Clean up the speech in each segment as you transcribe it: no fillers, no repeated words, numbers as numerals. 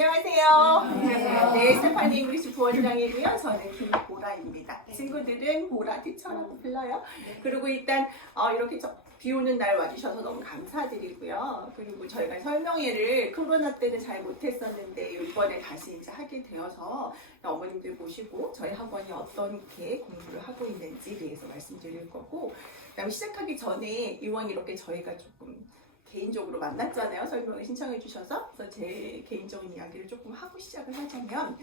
안녕하세요. 네, 스테파니 잉글리시 부원장이고요. 저는 김보라입니다. 친구들은 보라 티처라고 불러요. 그리고 일단 이렇게 비 오는 날 와주셔서 너무 감사드리고요. 그리고 저희가 설명회를 코로나 때는 잘 못했었는데 이번에 다시 이제 하게 되어서 어머님들 모시고 저희 학원이 어떻게 공부를 하고 있는지에 대해서 말씀드릴 거고, 그다음에 시작하기 전에 이왕 이렇게 저희가 조금 개인적으로 만났잖아요. 설명을 신청해 주셔서. 그래서 제 개인적인 이야기를 조금 하고 시작을 하자면,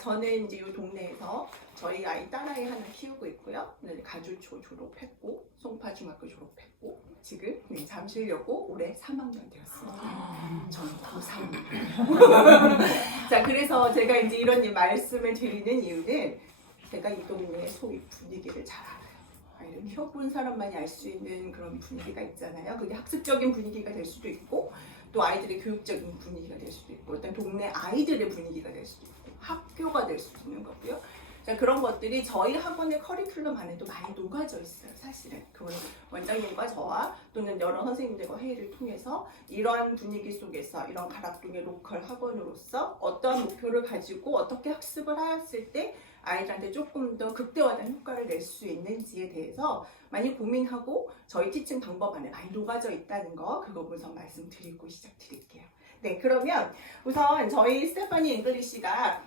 저는 이제 이 동네에서 저희 아이 딸아이 하나 키우고 있고요. 가주초 졸업했고, 송파중학교 졸업했고, 지금 잠실여고 올해 3학년 되었습니다. 저는 고3. 자, 그래서 제가 이제 이런 말씀을 드리는 이유는 제가 이 동네의 소위 분위기를 잘 알아요. 아이를 키워본 사람만이 알 수 있는 그런 분위기가 있잖아요. 그게 학습적인 분위기가 될 수도 있고, 또 아이들의 교육적인 분위기가 될 수도 있고, 일단 동네 아이들의 분위기가 될 수도 있고, 학교가 될 수도 있는 거고요. 자, 그런 것들이 저희 학원의 커리큘럼 안에도 많이 녹아져 있어요. 사실은 그건 원장님과 저와 또는 여러 선생님들과 회의를 통해서 이러한 분위기 속에서 이런 가락동의 로컬 학원으로서 어떠한 목표를 가지고 어떻게 학습을 하였을 때 아이들한테 조금 더 극대화된 효과를 낼 수 있는지에 대해서 많이 고민하고 저희 티칭 방법 안에 많이 녹아져 있다는 거, 그거 우선 말씀드리고 시작드릴게요. 네, 그러면 우선 저희 스테파니 잉글리시가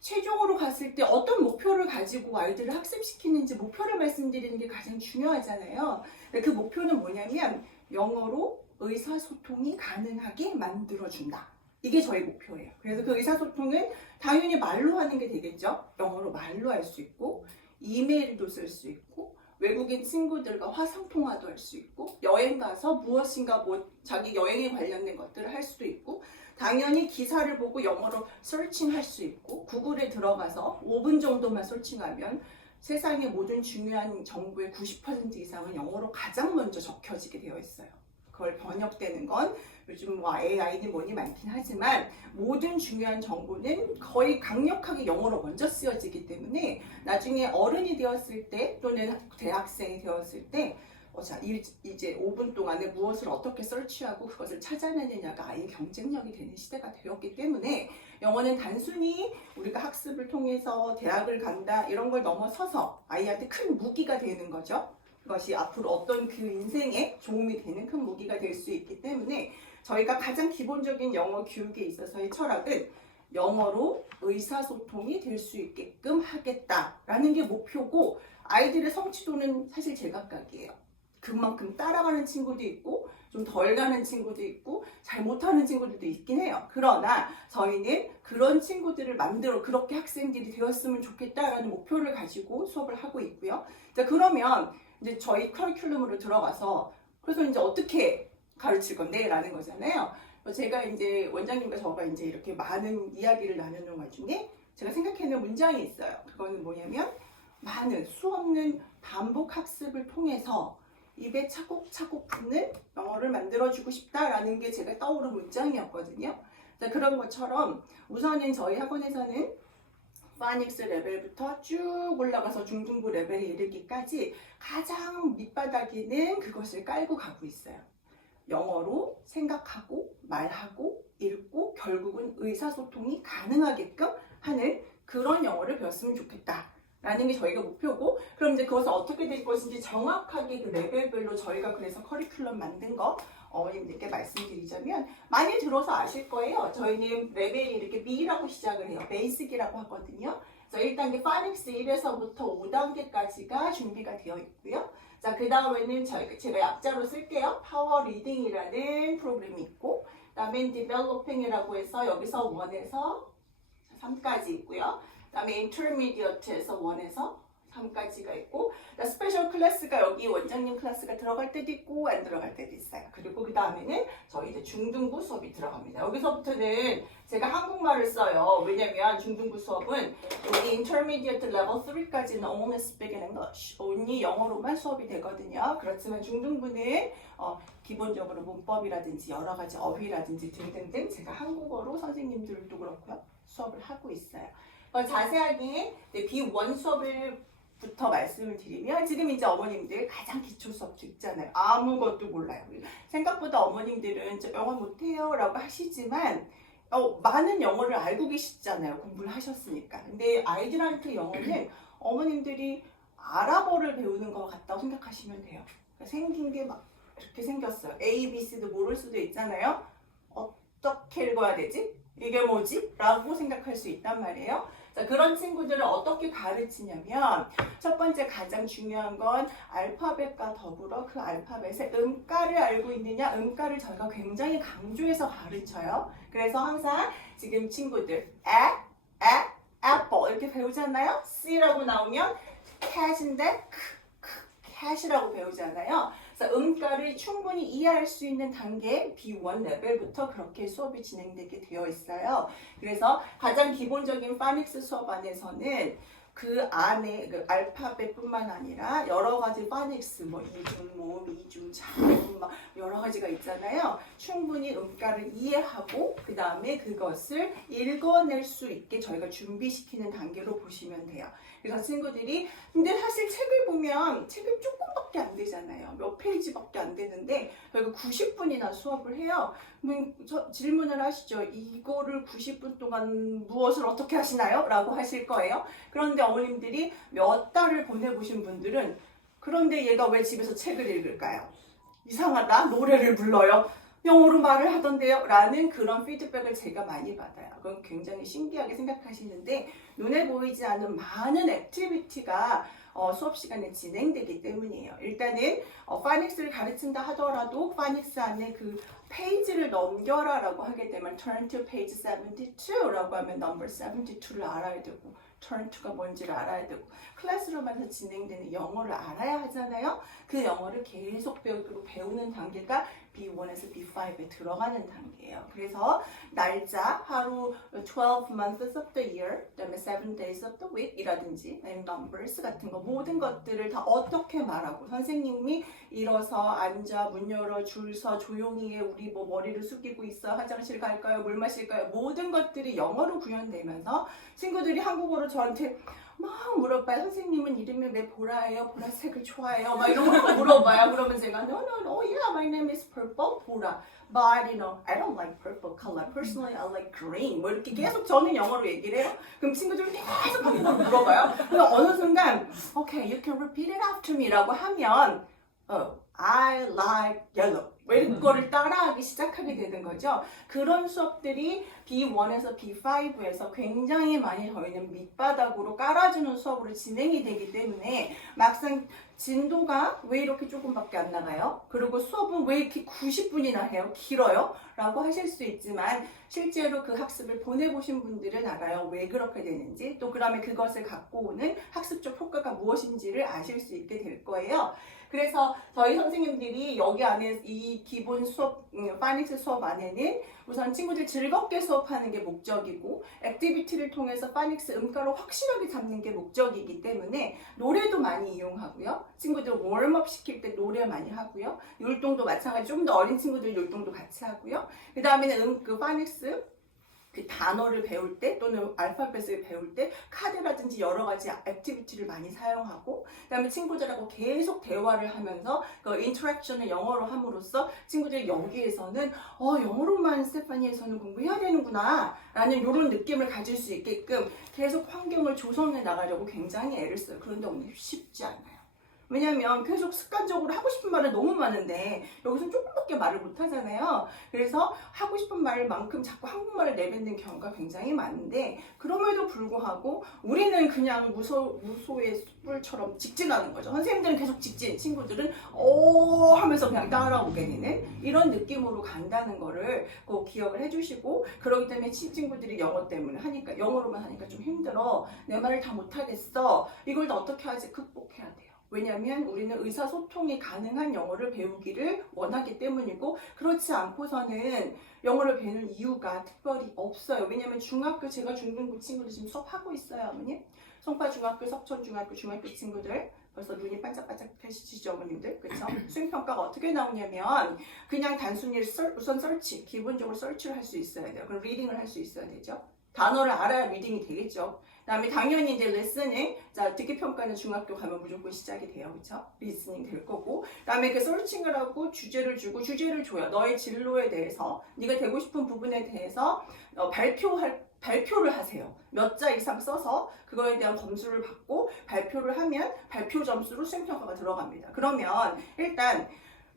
최종으로 갔을 때 어떤 목표를 가지고 아이들을 학습시키는지 목표를 말씀드리는 게 가장 중요하잖아요. 그 목표는 뭐냐면 영어로 의사소통이 가능하게 만들어준다. 이게 저희 목표예요. 그래서 그 의사소통은 당연히 말로 하는 게 되겠죠. 영어로 말로 할 수 있고, 이메일도 쓸 수 있고, 외국인 친구들과 화상통화도 할 수 있고, 여행 가서 무엇인가 자기 여행에 관련된 것들을 할 수도 있고, 당연히 기사를 보고 영어로 서칭할 수 있고, 구글에 들어가서 5분 정도만 서칭하면 세상의 모든 중요한 정보의 90% 이상은 영어로 가장 먼저 적혀지게 되어 있어요. 그걸 번역되는 건 요즘 AI니 뭐니 많긴 하지만 모든 중요한 정보는 거의 강력하게 영어로 먼저 쓰여지기 때문에 나중에 어른이 되었을 때 또는 대학생이 되었을 때 이제 5분 동안에 무엇을 어떻게 설치하고 그것을 찾아내느냐가 아이의 경쟁력이 되는 시대가 되었기 때문에 영어는 단순히 우리가 학습을 통해서 대학을 간다 이런 걸 넘어서서 아이한테 큰 무기가 되는 거죠. 그것이 앞으로 어떤 그 인생에 도움이 되는 큰 무기가 될 수 있기 때문에 저희가 가장 기본적인 영어 교육에 있어서의 철학은 영어로 의사소통이 될 수 있게끔 하겠다라는 게 목표고, 아이들의 성취도는 사실 제각각이에요. 그만큼 따라가는 친구도 있고 좀 덜 가는 친구도 있고 잘 못하는 친구들도 있긴 해요. 그러나 저희는 그런 친구들을 만들어 그렇게 학생들이 되었으면 좋겠다라는 목표를 가지고 수업을 하고 있고요. 자, 그러면 이제 저희 커리큘럼으로 들어가서 그래서 이제 어떻게 가르칠 건데 라는 거잖아요. 제가 이제 원장님과 저가 이제 이렇게 많은 이야기를 나누는 와중에 제가 생각해낸 문장이 있어요. 그거는 뭐냐면 많은 수없는 반복 학습을 통해서 입에 차곡차곡 붙는 영어를 만들어주고 싶다라는 게 제가 떠오른 문장이었거든요. 자, 그런 것처럼 우선은 저희 학원에서는 파닉스 레벨부터 쭉 올라가서 중등부 레벨에 이르기까지 가장 밑바닥에는 그것을 깔고 가고 있어요. 영어로 생각하고 말하고 읽고 결국은 의사소통이 가능하게끔 하는 그런 영어를 배웠으면 좋겠다 라는 게 저희가 목표고, 그럼 이제 그것을 어떻게 될 것인지 정확하게 그 레벨별로 저희가 그래서 커리큘럼 만든 거 어머님들께 말씀드리자면 많이 들어서 아실 거예요. 저희는 레벨이 이렇게 B라고 시작을 해요. 베이직이라고 하거든요. 그래서 1단계 파닉스 1에서부터 5단계까지가 준비가 되어 있고요. 자, 그 다음에는 제가 약자로 쓸게요. 파워 리딩이라는 프로그램이 있고, 그 다음에 디벨로핑이라고 해서 여기서 1에서 3까지 있고요. 그 다음에 인터미디어트에서 1에서 3까지가 있고, 스페셜 클래스가 여기 원장님 클래스가 들어갈 때도 있고 안 들어갈 때도 있어요. 그리고 그 다음에는 저희 이제 중등부 수업이 들어갑니다. 여기서부터는 제가 한국말을 써요. 왜냐면 중등부 수업은 여기 인터미디어트 레벨 3까지는 only speaking English, only 영어로만 수업이 되거든요. 그렇지만 중등부는 기본적으로 문법이라든지 여러 가지 어휘라든지 등등등 제가 한국어로 선생님들도 그렇고요 수업을 하고 있어요. 자세하게 B1 수업을 부터 말씀을 드리면 지금 이제 어머님들 가장 기초 수업도 있잖아요. 아무것도 몰라요. 생각보다 어머님들은 저 영어 못해요 라고 하시지만 많은 영어를 알고 계시잖아요. 공부를 하셨으니까. 근데 아이들한테 영어는 어머님들이 아랍어를 배우는 것 같다고 생각하시면 돼요. 그러니까 생긴 게 막 이렇게 생겼어요. A, B, C도 모를 수도 있잖아요. 어떻게 읽어야 되지? 이게 뭐지? 라고 생각할 수 있단 말이에요. 자, 그런 친구들을 어떻게 가르치냐면 첫 번째 가장 중요한 건 알파벳과 더불어 그 알파벳의 음가를 알고 있느냐. 음가를 저희가 굉장히 강조해서 가르쳐요. 그래서 항상 지금 친구들 apple 이렇게 배우잖아요. C라고 나오면 cat인데 cat이라고 배우잖아요. 그래서 음가를 충분히 이해할 수 있는 단계 B1 레벨부터 그렇게 수업이 진행되게 되어 있어요. 그래서 가장 기본적인 파닉스 수업 안에서는 그 안에 그 알파벳뿐만 아니라 여러 가지 파닉스, 뭐 이중, 모음, 이중, 자음, 막 여러 가지가 있잖아요. 충분히 음가를 이해하고 그 다음에 그것을 읽어낼 수 있게 저희가 준비시키는 단계로 보시면 돼요. 그래서 친구들이 근데 사실 책을 보면 책은 조금밖에 안 되잖아요. 몇 페이지밖에 안 되는데 저희가 90분이나 수업을 해요. 그럼 질문을 하시죠. 이거를 90분 동안 무엇을 어떻게 하시나요? 라고 하실 거예요. 그런데 어머님들이 몇 달을 보내보신 분들은 그런데 얘가 왜 집에서 책을 읽을까요? 이상하다. 노래를 불러요. 영어로 말을 하던데요. 라는 그런 피드백을 제가 많이 받아요. 그건 굉장히 신기하게 생각하시는데 눈에 보이지 않는 많은 액티비티가 수업 시간에 진행되기 때문이에요. 일단은 파닉스를 가르친다 하더라도 파닉스 안에 그 페이지를 넘겨라 라고 하게 되면 turn to page 72 라고 하면 number 72를 알아야 되고 turn to가 뭔지를 알아야 되고 클래스룸에서 진행되는 영어를 알아야 하잖아요. 그 영어를 계속 배우는 단계가 B1에서 B5에 들어가는 단계예요. 그래서 날짜, 하루 12 months of the year, 그다음에 7 days of the week 이라든지 numbers 같은 거 모든 것들을 다 어떻게 말하고 선생님이 일어서 앉아 문 열어 줄 서 조용히 해 우리 뭐 머리를 숙이고 있어 화장실 갈까요 물 마실까요 모든 것들이 영어로 구현되면서 친구들이 한국어로 저한테 막 물어봐요. 선생님은 이름이 왜 보라예요? 보라색을 좋아해요? 막 이런 거 물어봐요. 그러면 제가 no, yeah, my name is purple, 보라. But I don't like purple color. Personally, I like green. 뭐 이렇게 계속 저는 영어로 얘기를 해요. 그럼 친구들이 계속 한국어로 물어봐요. 그럼 어느 순간 okay, you can repeat it after me라고 하면 I like yellow. 왜 이거를 따라하기 시작하게 되는 거죠. 그런 수업들이 B1에서 B5에서 굉장히 많이 저희는 밑바닥으로 깔아주는 수업으로 진행이 되기 때문에 막상 진도가 왜 이렇게 조금밖에 안 나가요? 그리고 수업은 왜 이렇게 90분이나 해요? 길어요? 라고 하실 수 있지만 실제로 그 학습을 보내보신 분들은 알아요. 왜 그렇게 되는지 또 그다음에 그것을 갖고 오는 학습적 효과가 무엇인지를 아실 수 있게 될 거예요. 그래서 저희 선생님들이 여기 안에 이 기본 수업, 파닉스 수업 안에는 우선 친구들 즐겁게 수업하는 게 목적이고 액티비티를 통해서 파닉스 음가를 확실하게 잡는 게 목적이기 때문에 노래도 많이 이용하고요. 친구들 웜업 시킬 때 노래 많이 하고요. 율동도 마찬가지 좀 더 어린 친구들 율동도 같이 하고요. 그 다음에는 그 파닉스 그 단어를 배울 때 또는 알파벳을 배울 때 카드라든지 여러 가지 액티비티를 많이 사용하고 그다음에 친구들하고 계속 대화를 하면서 그 인터랙션을 영어로 함으로써 친구들이 여기에서는 영어로만 스테파니에서는 공부해야 되는구나 라는 이런 느낌을 가질 수 있게끔 계속 환경을 조성해 나가려고 굉장히 애를 써요. 그런데 오늘 쉽지 않아요. 왜냐면 계속 습관적으로 하고 싶은 말은 너무 많은데 여기서 조금밖에 말을 못 하잖아요. 그래서 하고 싶은 말만큼 자꾸 한국말을 내뱉는 경우가 굉장히 많은데 그럼에도 불구하고 우리는 그냥 무소의 뿔처럼 직진하는 거죠. 선생님들은 계속 직진, 친구들은 하면서 그냥 따라오게 되는 이런 느낌으로 간다는 거를 꼭 기억을 해주시고 그러기 때문에 친구들이 영어 때문에 하니까 영어로만 하니까 좀 힘들어. 내 말을 다 못하겠어. 이걸 다 어떻게 하지? 극복해야 돼요. 왜냐하면 우리는 의사소통이 가능한 영어를 배우기를 원하기 때문이고 그렇지 않고서는 영어를 배우는 이유가 특별히 없어요. 왜냐하면 제가 중등부 친구들 지금 수업하고 있어요. 어머님. 송파중학교, 석천중학교, 중학교 친구들 벌써 눈이 반짝반짝 하시죠 어머님들. 그렇죠? 수행평가가 어떻게 나오냐면 그냥 단순히 우선 기본적으로 서치를 할 수 있어야 돼요. 그럼 리딩을 할 수 있어야 되죠. 단어를 알아야 리딩이 되겠죠. 그다음에 당연히 이제 리스닝, 자 듣기 평가는 중학교 가면 무조건 시작이 돼요, 그렇죠? 리스닝 될 거고, 그다음에 그 서칭을 하고 주제를 주고 주제를 줘요. 너의 진로에 대해서, 네가 되고 싶은 부분에 대해서 발표를 하세요. 몇 자 이상 써서 그거에 대한 검수를 받고 발표를 하면 발표 점수로 수행평가가 들어갑니다. 그러면 일단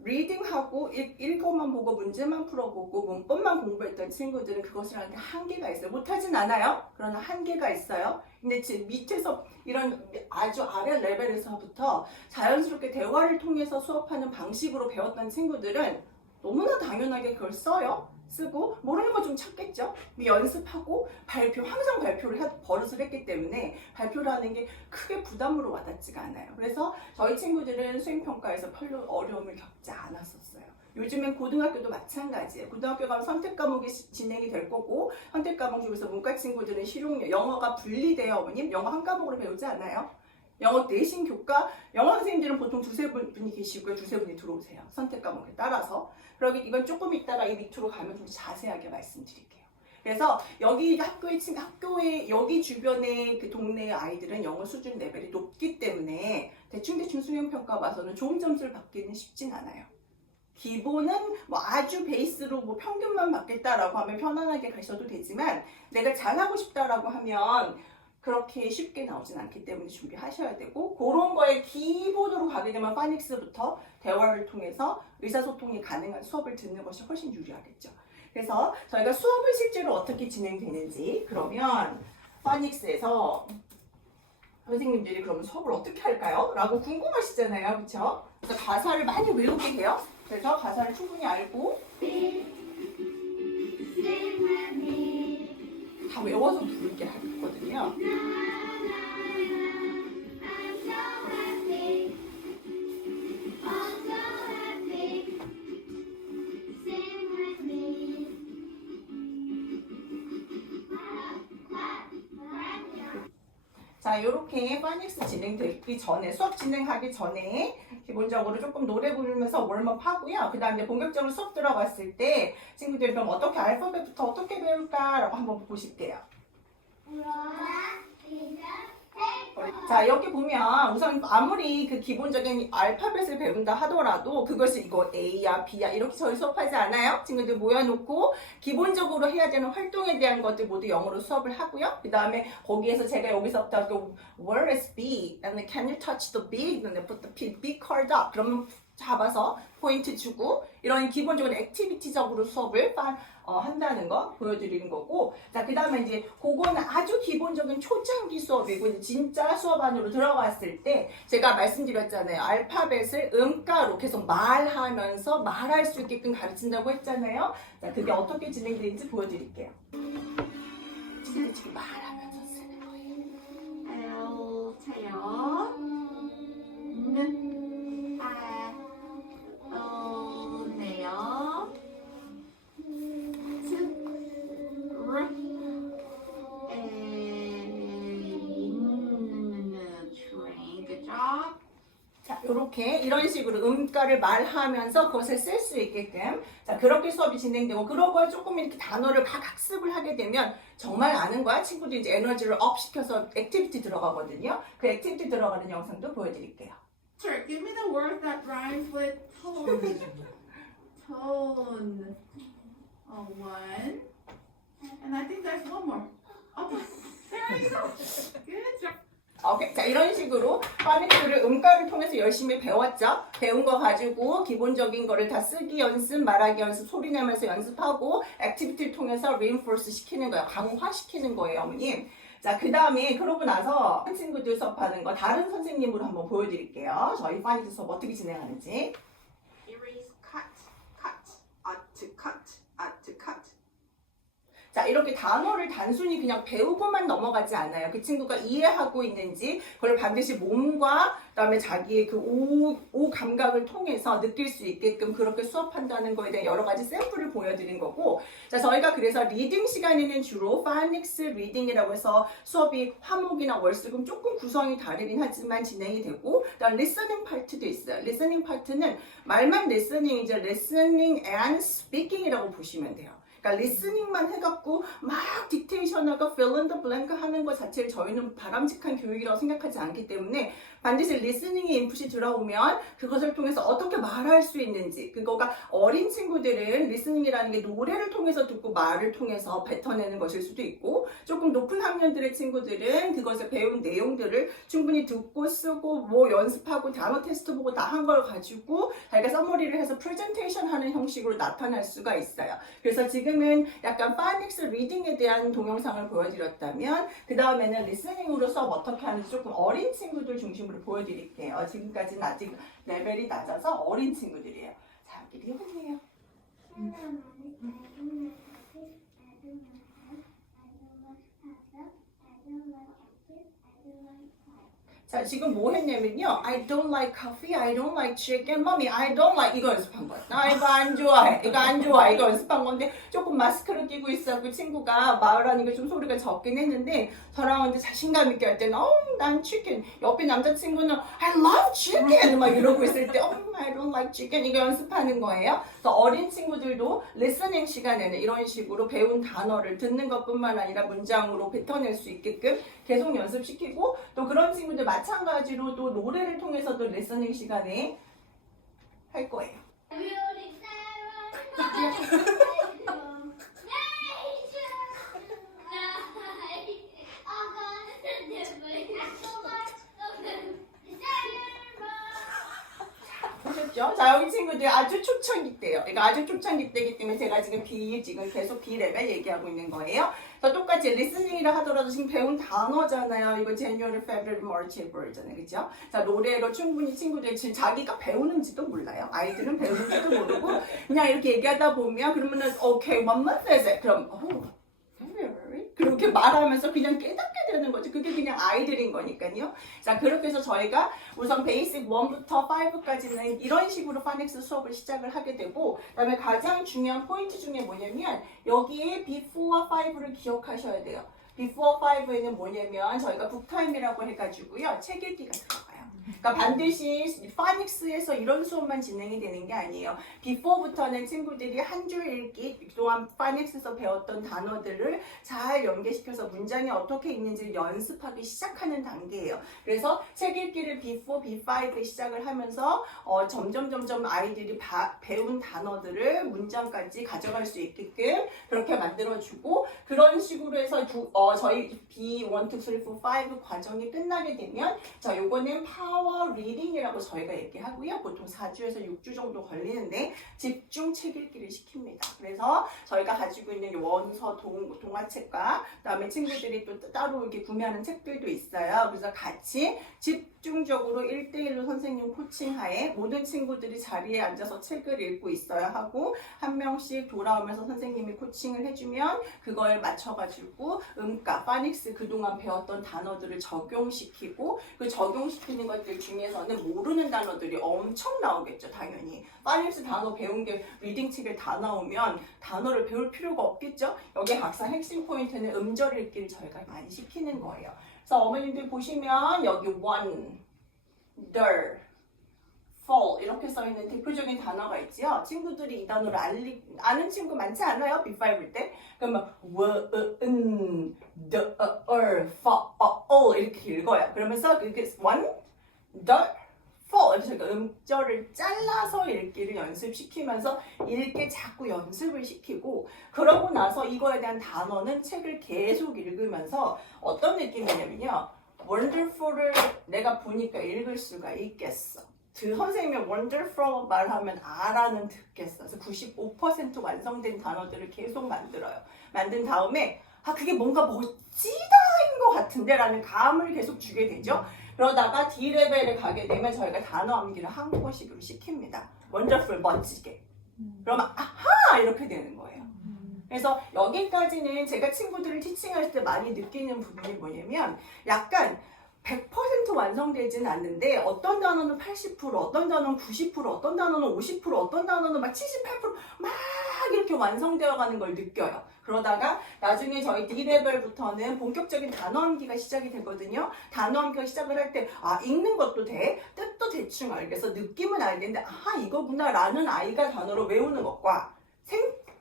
리딩하고 읽어만 보고 문제만 풀어보고 문법만 공부했던 친구들은 그것을 하는데 한계가 있어요. 못하진 않아요. 그러나 한계가 있어요. 근데 밑에서 이런 아주 아래 레벨에서부터 자연스럽게 대화를 통해서 수업하는 방식으로 배웠던 친구들은 너무나 당연하게 그걸 써요. 쓰고 모르는 거 좀 찾겠죠. 연습하고 항상 발표를 버릇을 했기 때문에 발표를 하는 게 크게 부담으로 와닿지가 않아요. 그래서 저희 친구들은 수행평가에서 별로 어려움을 겪지 않았었어요. 요즘엔 고등학교도 마찬가지예요. 고등학교 가면 선택 과목이 진행이 될 거고, 선택 과목 중에서 문과 친구들은 실용력, 영어가 분리돼요. 어머님 영어 한 과목으로 배우지 않아요? 영어 내신 교과, 영어 선생님들은 보통 두세 분이 계시고요. 두세 분이 들어오세요. 선택 과목에 따라서. 그러기 이건 조금 있다가 이 밑으로 가면 좀 자세하게 말씀드릴게요. 그래서 여기 학교에 여기 주변의 그 동네의 아이들은 영어 수준 레벨이 높기 때문에 대충 수행평가 와서는 좋은 점수를 받기는 쉽진 않아요. 기본은 뭐 아주 베이스로 뭐 평균만 받겠다라고 하면 편안하게 가셔도 되지만, 내가 잘하고 싶다라고 하면 그렇게 쉽게 나오진 않기 때문에 준비하셔야 되고, 그런 거에 기본으로 가게 되면 파닉스부터 대화를 통해서 의사소통이 가능한 수업을 듣는 것이 훨씬 유리하겠죠. 그래서 저희가 수업을 실제로 어떻게 진행되는지, 그러면 파닉스에서 선생님들이 그러면 수업을 어떻게 할까요? 라고 궁금하시잖아요. 그렇죠? 그래서 가사를 많이 외우게 해요. 그래서 가사를 충분히 알고 다 외워서 부르게 할 거거든요. 자, 이렇게 파닉스 진행되기 전에, 수업 진행하기 전에 기본적으로 조금 노래 부르면서 웜업 하고요. 그 다음에 본격적으로 수업 들어갔을 때 친구들이 그럼 어떻게 알파벳부터 어떻게 배울까라고 한번 보실게요. 자, 여기 보면 우선 아무리 그 기본적인 알파벳을 배운다 하더라도 그것이 이거 A야 B야 이렇게 저희 수업하지 않아요? 친구들 모여놓고 기본적으로 해야 되는 활동에 대한 것들 모두 영어로 수업을 하고요. 그 다음에 거기에서 제가 여기서부터 Where is B? And can you touch the B? And put the B card up. 그러면 잡아서 포인트 주고 이런 기본적인 액티비티적으로 수업을 한다는 거 보여드리는 거고, 자, 그 다음에 이제 그거는 아주 기본적인 초창기 수업이고, 진짜 수업 안으로 들어갔을 때 제가 말씀드렸잖아요. 알파벳을 음가로 계속 말하면서 말할 수 있게끔 가르친다고 했잖아요. 자, 그게 어떻게 진행되는지 보여드릴게요. 지금 말하면서 쓰는 거예요. 차요. 네요. 자, 이렇게 이런 식으로 음가를 말하면서 그것을 쓸 수 있게끔, 자, 그렇게 수업이 진행되고, 그러고 조금 이렇게 단어를 막 학습을 하게 되면 정말 아는 거야. 친구들이 이제 에너지를 업 시켜서 액티비티 들어가거든요. 그 액티비티 들어가는 영상도 보여드릴게요. Sure, give me the word that rhymes with tone. Tone. One. And I think there's one more. Okay. There you go. Good job. 오케이. 자, 이런 식으로 파닉스를 음가를 통해서 열심히 배웠죠. 배운 거 가지고 기본적인 거를 다 쓰기 연습, 말하기 연습, 소리 내면서 연습하고 액티비티를 통해서 reinforce 시키는 거예요. 강화시키는 거예요, 어머님. 자, 그 다음에 그러고 나서 친구들 수업하는 거 다른 선생님으로 한번 보여드릴게요. 저희 파닉스 수업 어떻게 진행하는지. Erase, cut, cut, cut. 자, 이렇게 단어를 단순히 그냥 배우고만 넘어가지 않아요. 그 친구가 이해하고 있는지 그걸 반드시 몸과 그다음에 자기의 그 오 감각을 통해서 느낄 수 있게끔 그렇게 수업한다는 거에 대한 여러 가지 샘플을 보여드린 거고, 자, 저희가 그래서 리딩 시간에는 주로 파닉스 리딩이라고 해서 수업이 화목이나 월수금 조금 구성이 다르긴 하지만 진행이 되고, 그다음 리스닝 파트도 있어요. 리스닝 파트는 말만 리스닝이죠. 리스닝 and 스피킹이라고 보시면 돼요. 그러니까 리스닝만 해갖고 막 딕테이션하고 fill in the blank 하는 것 자체를 저희는 바람직한 교육이라고 생각하지 않기 때문에 반드시 리스닝의 인풋이 들어오면 그것을 통해서 어떻게 말할 수 있는지, 그거가 어린 친구들은 리스닝이라는 게 노래를 통해서 듣고 말을 통해서 뱉어내는 것일 수도 있고, 조금 높은 학년들의 친구들은 그것을 배운 내용들을 충분히 듣고 쓰고 뭐 연습하고 단어 테스트 보고 다 한 걸 가지고 자기가 서머리를 해서 프레젠테이션 하는 형식으로 나타날 수가 있어요. 그래서 지금은 약간 파닉스 리딩에 대한 동영상을 보여드렸다면 그 다음에는 리스닝으로 수업 어떻게 하는지 조금 어린 친구들 중심으로 보여드릴게요. 지금까지는 아직 레벨이 낮아서 어린 친구들이에요. 자, 여기 해보세요. 자, 지금 뭐 했냐면요. I don't like coffee, I don't like chicken, mommy, I don't like 이거 연습한 거야. 나 이거 안 좋아해, 이거 안 좋아, 이거 연습한 건데 조금 마스크를 끼고 있었고 친구가 말하니까 좀 소리가 적긴 했는데 저랑 이제 자신감 있게 할 때는 난 chicken. 옆에 남자친구는 I love chicken 막 이러고 있을 때 I don't like chicken 이거 연습하는 거예요. 그래서 어린 친구들도 리스닝 시간에는 이런 식으로 배운 단어를 듣는 것뿐만 아니라 문장으로 뱉어낼 수 있게끔 계속 연습시키고 또 그런 친구들 마찬가지로 또 노래를 통해서도 리스닝 시간에 할 거예요. 보셨죠? 자, 여기 친구들 아주 초창기 때예요. 그러니까 아주 초창기 때이기 때문에 제가 지금 지금 계속 B 레벨 얘기하고 있는 거예요. 자, 똑같이 리스닝이라 하더라도 지금 배운 단어잖아요. 이거 January, February, March, April잖아요. 그죠? 자, 노래로 충분히 친구들이 지금 자기가 배우는지도 몰라요. 아이들은 배우는지도 모르고 그냥 이렇게 얘기하다 보면 그러면은 okay, what month is it? 그럼 February? 그렇게 말하면서 그냥 깨닫게 되는 거죠. 그게 그냥 아이들인 거니까요. 자, 그렇게 해서 저희가 우선 베이직 1부터 5까지는 이런 식으로 파닉스 수업을 시작을 하게 되고, 그 다음에 가장 중요한 포인트 중에 뭐냐면 여기에 before와 5를 기억하셔야 돼요. before 5에는 뭐냐면 저희가 북타임이라고 해가지고요. 책 읽기가 들어가요. 그러니까 반드시 파닉스에서 이런 수업만 진행이 되는 게 아니에요. before부터는 친구들이 한 줄 읽기, 그동안 파닉스에서 배웠던 단어들을 잘 연계시켜서 문장이 어떻게 있는지 연습하기 시작하는 단계예요. 그래서 책 읽기를 before, B5에 시작을 하면서 점점 아이들이 배운 단어들을 문장까지 가져갈 수 있게끔 그렇게 만들어주고, 그런 식으로 해서 저희 B1, 2, 3, 4, 5 과정이 끝나게 되면 자, 요거는 파워 리딩이라고 저희가 얘기하고요. 보통 4주에서 6주 정도 걸리는데 집중 책 읽기를 시킵니다. 그래서 저희가 가지고 있는 원서 동화책과 그다음에 친구들이 또 따로 이렇게 구매하는 책들도 있어요. 그래서 같이 집중적으로 1대1로 선생님 코칭하에 모든 친구들이 자리에 앉아서 책을 읽고 있어야 하고 한 명씩 돌아오면서 선생님이 코칭을 해주면 그걸 맞춰가지고 음가, 파닉스 그동안 배웠던 단어들을 적용시키고 그 적용시키는 것들 중에서는 모르는 단어들이 엄청 나오겠죠. 당연히 파닉스 단어 배운 게 리딩 책에 다 나오면 단어를 배울 필요가 없겠죠. 여기 항상 핵심 포인트는 음절 읽기를 저희가 많이 시키는 거예요. 그래서 어머님들 보시면 여기 one, der, fall 이렇게 써있는 대표적인 단어가 있지요. 친구들이 이 단어를 아는 친구 많지 않아요? B5일 때. 그러면 w, the, fall 이렇게 읽어요. 그러면서 그게 one, the, fall 그래서 그 음절을 잘라서 읽기를 연습시키면서 읽게 자꾸 연습을 시키고, 그러고 나서 이거에 대한 단어는 책을 계속 읽으면서 어떤 느낌이냐면요. wonderful을 내가 보니까 읽을 수가 있겠어. 그 선생님이 wonderful 말하면 알아는 듣겠어. 그래서 95% 완성된 단어들을 계속 만들어요. 만든 다음에 그게 뭔가 멋지다인 것 같은데 라는 감을 계속 주게 되죠. 그러다가 D레벨에 가게 되면 저희가 단어 암기를 한국어식으로 시킵니다. wonderful, 멋지게. 그러면 아하! 이렇게 되는 거예요. 그래서 여기까지는 제가 친구들을 티칭할 때 많이 느끼는 부분이 뭐냐면 약간 100% 완성되지는 않는데 어떤 단어는 80%, 어떤 단어는 90%, 어떤 단어는 50%, 어떤 단어는 막 78% 막 이렇게 완성되어 가는 걸 느껴요. 그러다가 나중에 저희 D레벨부터는 본격적인 단어 암기가 시작이 되거든요. 단어 암기가 시작을 할 때 읽는 것도 돼, 뜻도 대충 알겠어, 느낌은 알겠는데 이거구나 라는 아이가 단어로 외우는 것과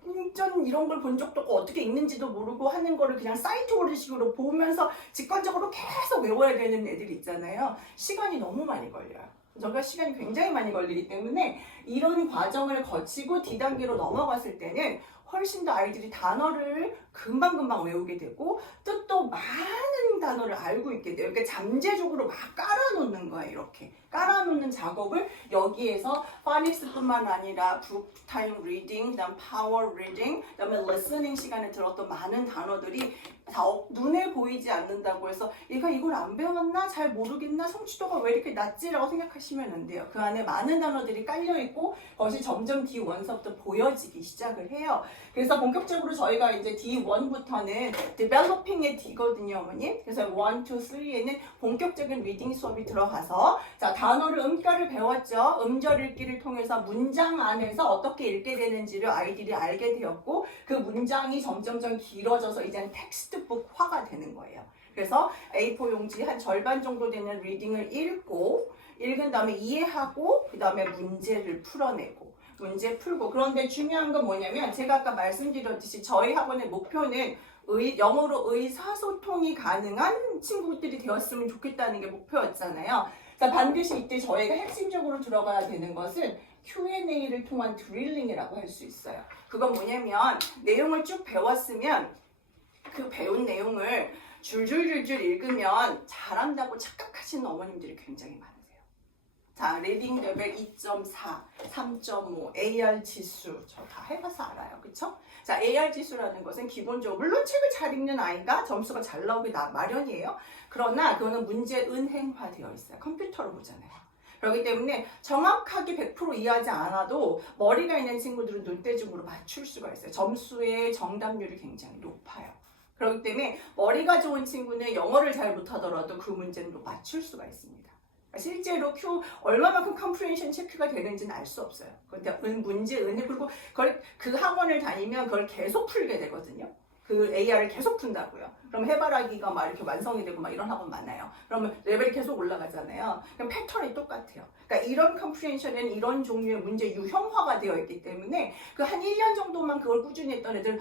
완전 이런 걸 본 적도 없고 어떻게 읽는지도 모르고 하는 거를 그냥 사이트 워드식으로 보면서 직관적으로 계속 외워야 되는 애들 있잖아요. 시간이 너무 많이 걸려요. 저가 시간이 굉장히 많이 걸리기 때문에 이런 과정을 거치고 D단계로 넘어갔을 때는 훨씬 더 아이들이 단어를 금방금방 외우게 되고 뜻도 많은 단어를 알고 있게 돼요. 그러니까 잠재적으로 막 깔아놓는 거예요. 이렇게 깔아놓는 작업을 여기에서 파닉스뿐만 아니라 북 타임 리딩, 그다음 파워 리딩, 그다음에 리스닝 시간에 들었던 많은 단어들이 다 눈에 보이지 않는다고 해서 얘가 이걸 안 배웠나? 잘 모르겠나? 성취도가 왜 이렇게 낮지라고 생각하시면 안 돼요. 그 안에 많은 단어들이 깔려있고 그것이 점점 D1서부터 보여지기 시작을 해요. 그래서 본격적으로 저희가 이제 D1부터는 developing의 D거든요, 어머님. 그래서 1, 2, 3에는 본격적인 리딩 수업이 들어가서 자, 단어를 음가를 배웠죠. 음절 읽기를 통해서 문장 안에서 어떻게 읽게 되는지를 아이들이 알게 되었고 그 문장이 점점점 길어져서 이제는 텍스트북화가 되는 거예요. 그래서 A4 용지 한 절반 정도 되는 리딩을 읽은 다음에 이해하고 그 다음에 문제를 풀어내고 문제 풀고. 그런데 중요한 건 뭐냐면 제가 아까 말씀드렸듯이 저희 학원의 목표는 영어로 의사소통이 가능한 친구들이 되었으면 좋겠다는 게 목표였잖아요. 그러니까 반드시 이때 저희가 핵심적으로 들어가야 되는 것은 Q&A를 통한 드릴링이라고 할 수 있어요. 그건 뭐냐면 내용을 쭉 배웠으면 그 배운 내용을 줄줄줄줄 읽으면 잘한다고 착각하시는 어머님들이 굉장히 많으세요. 자, 리딩 레벨 2.4, 3.5, AR 지수 저 다 해봐서 알아요. 그쵸? 자, AR 지수라는 것은 기본적으로 물론 책을 잘 읽는 아이가 점수가 잘 나오기 마련이에요. 그러나 그거는 문제 은행화되어 있어요. 컴퓨터로 보잖아요. 그렇기 때문에 정확하게 100% 이해하지 않아도 머리가 있는 친구들은 눈대중으로 맞출 수가 있어요. 점수의 정답률이 굉장히 높아요. 그렇기 때문에 머리가 좋은 친구는 영어를 잘 못하더라도 그 문제는 또 맞출 수가 있습니다. 실제로 얼마만큼 컴프레hen션 체크가 되는지는 알 수 없어요. 근데 문제 은행 그리고 그 학원을 다니면 그걸 계속 풀게 되거든요. 그 AR을 계속 푼다고요. 그럼 해바라기가 막 이렇게 완성이 되고 막 이런 학원 많아요. 그러면 레벨이 계속 올라가잖아요. 그럼 패턴이 똑같아요. 그러니까 이런 컴프레hen션에는 이런 종류의 문제 유형화가 되어 있기 때문에 그 한 1년 정도만 그걸 꾸준히 했던 애들은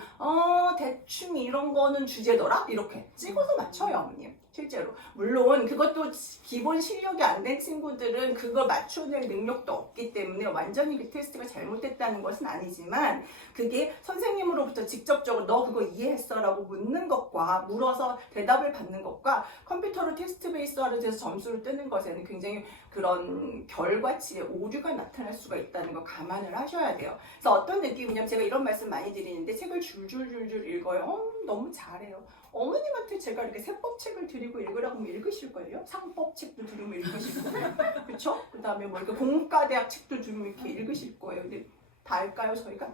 대충 이런 거는 주제더라? 이렇게 찍어서 맞춰요, 어머님. 실제로. 물론 그것도 기본 실력이 안 된 친구들은 그걸 맞춰낼 능력도 없기 때문에 완전히 그 테스트가 잘못됐다는 것은 아니지만 그게 선생님으로부터 직접적으로 너 그거 이해했어? 라고 묻는 것과 물어서 대답을 받는 것과 컴퓨터로 테스트 베이스화로 돼서 점수를 뜨는 것에는 굉장히 그런 결과치의 오류가 나타날 수가 있다는 거 감안을 하셔야 돼요. 그래서 어떤 느낌이냐면 제가 이런 말씀 많이 드리는데 책을 줄줄줄줄 읽어요. 너무 잘해요. 어머님한테 제가 이렇게 세법책을 드리고 읽으라고 하면 읽으실걸요? 상법책도 들으면 읽으실 거예요. 그쵸? 그 다음에 뭐 이렇게 공과대학 책도 들으면 이렇게 읽으실 거예요. 근데 다 알까요, 저희가?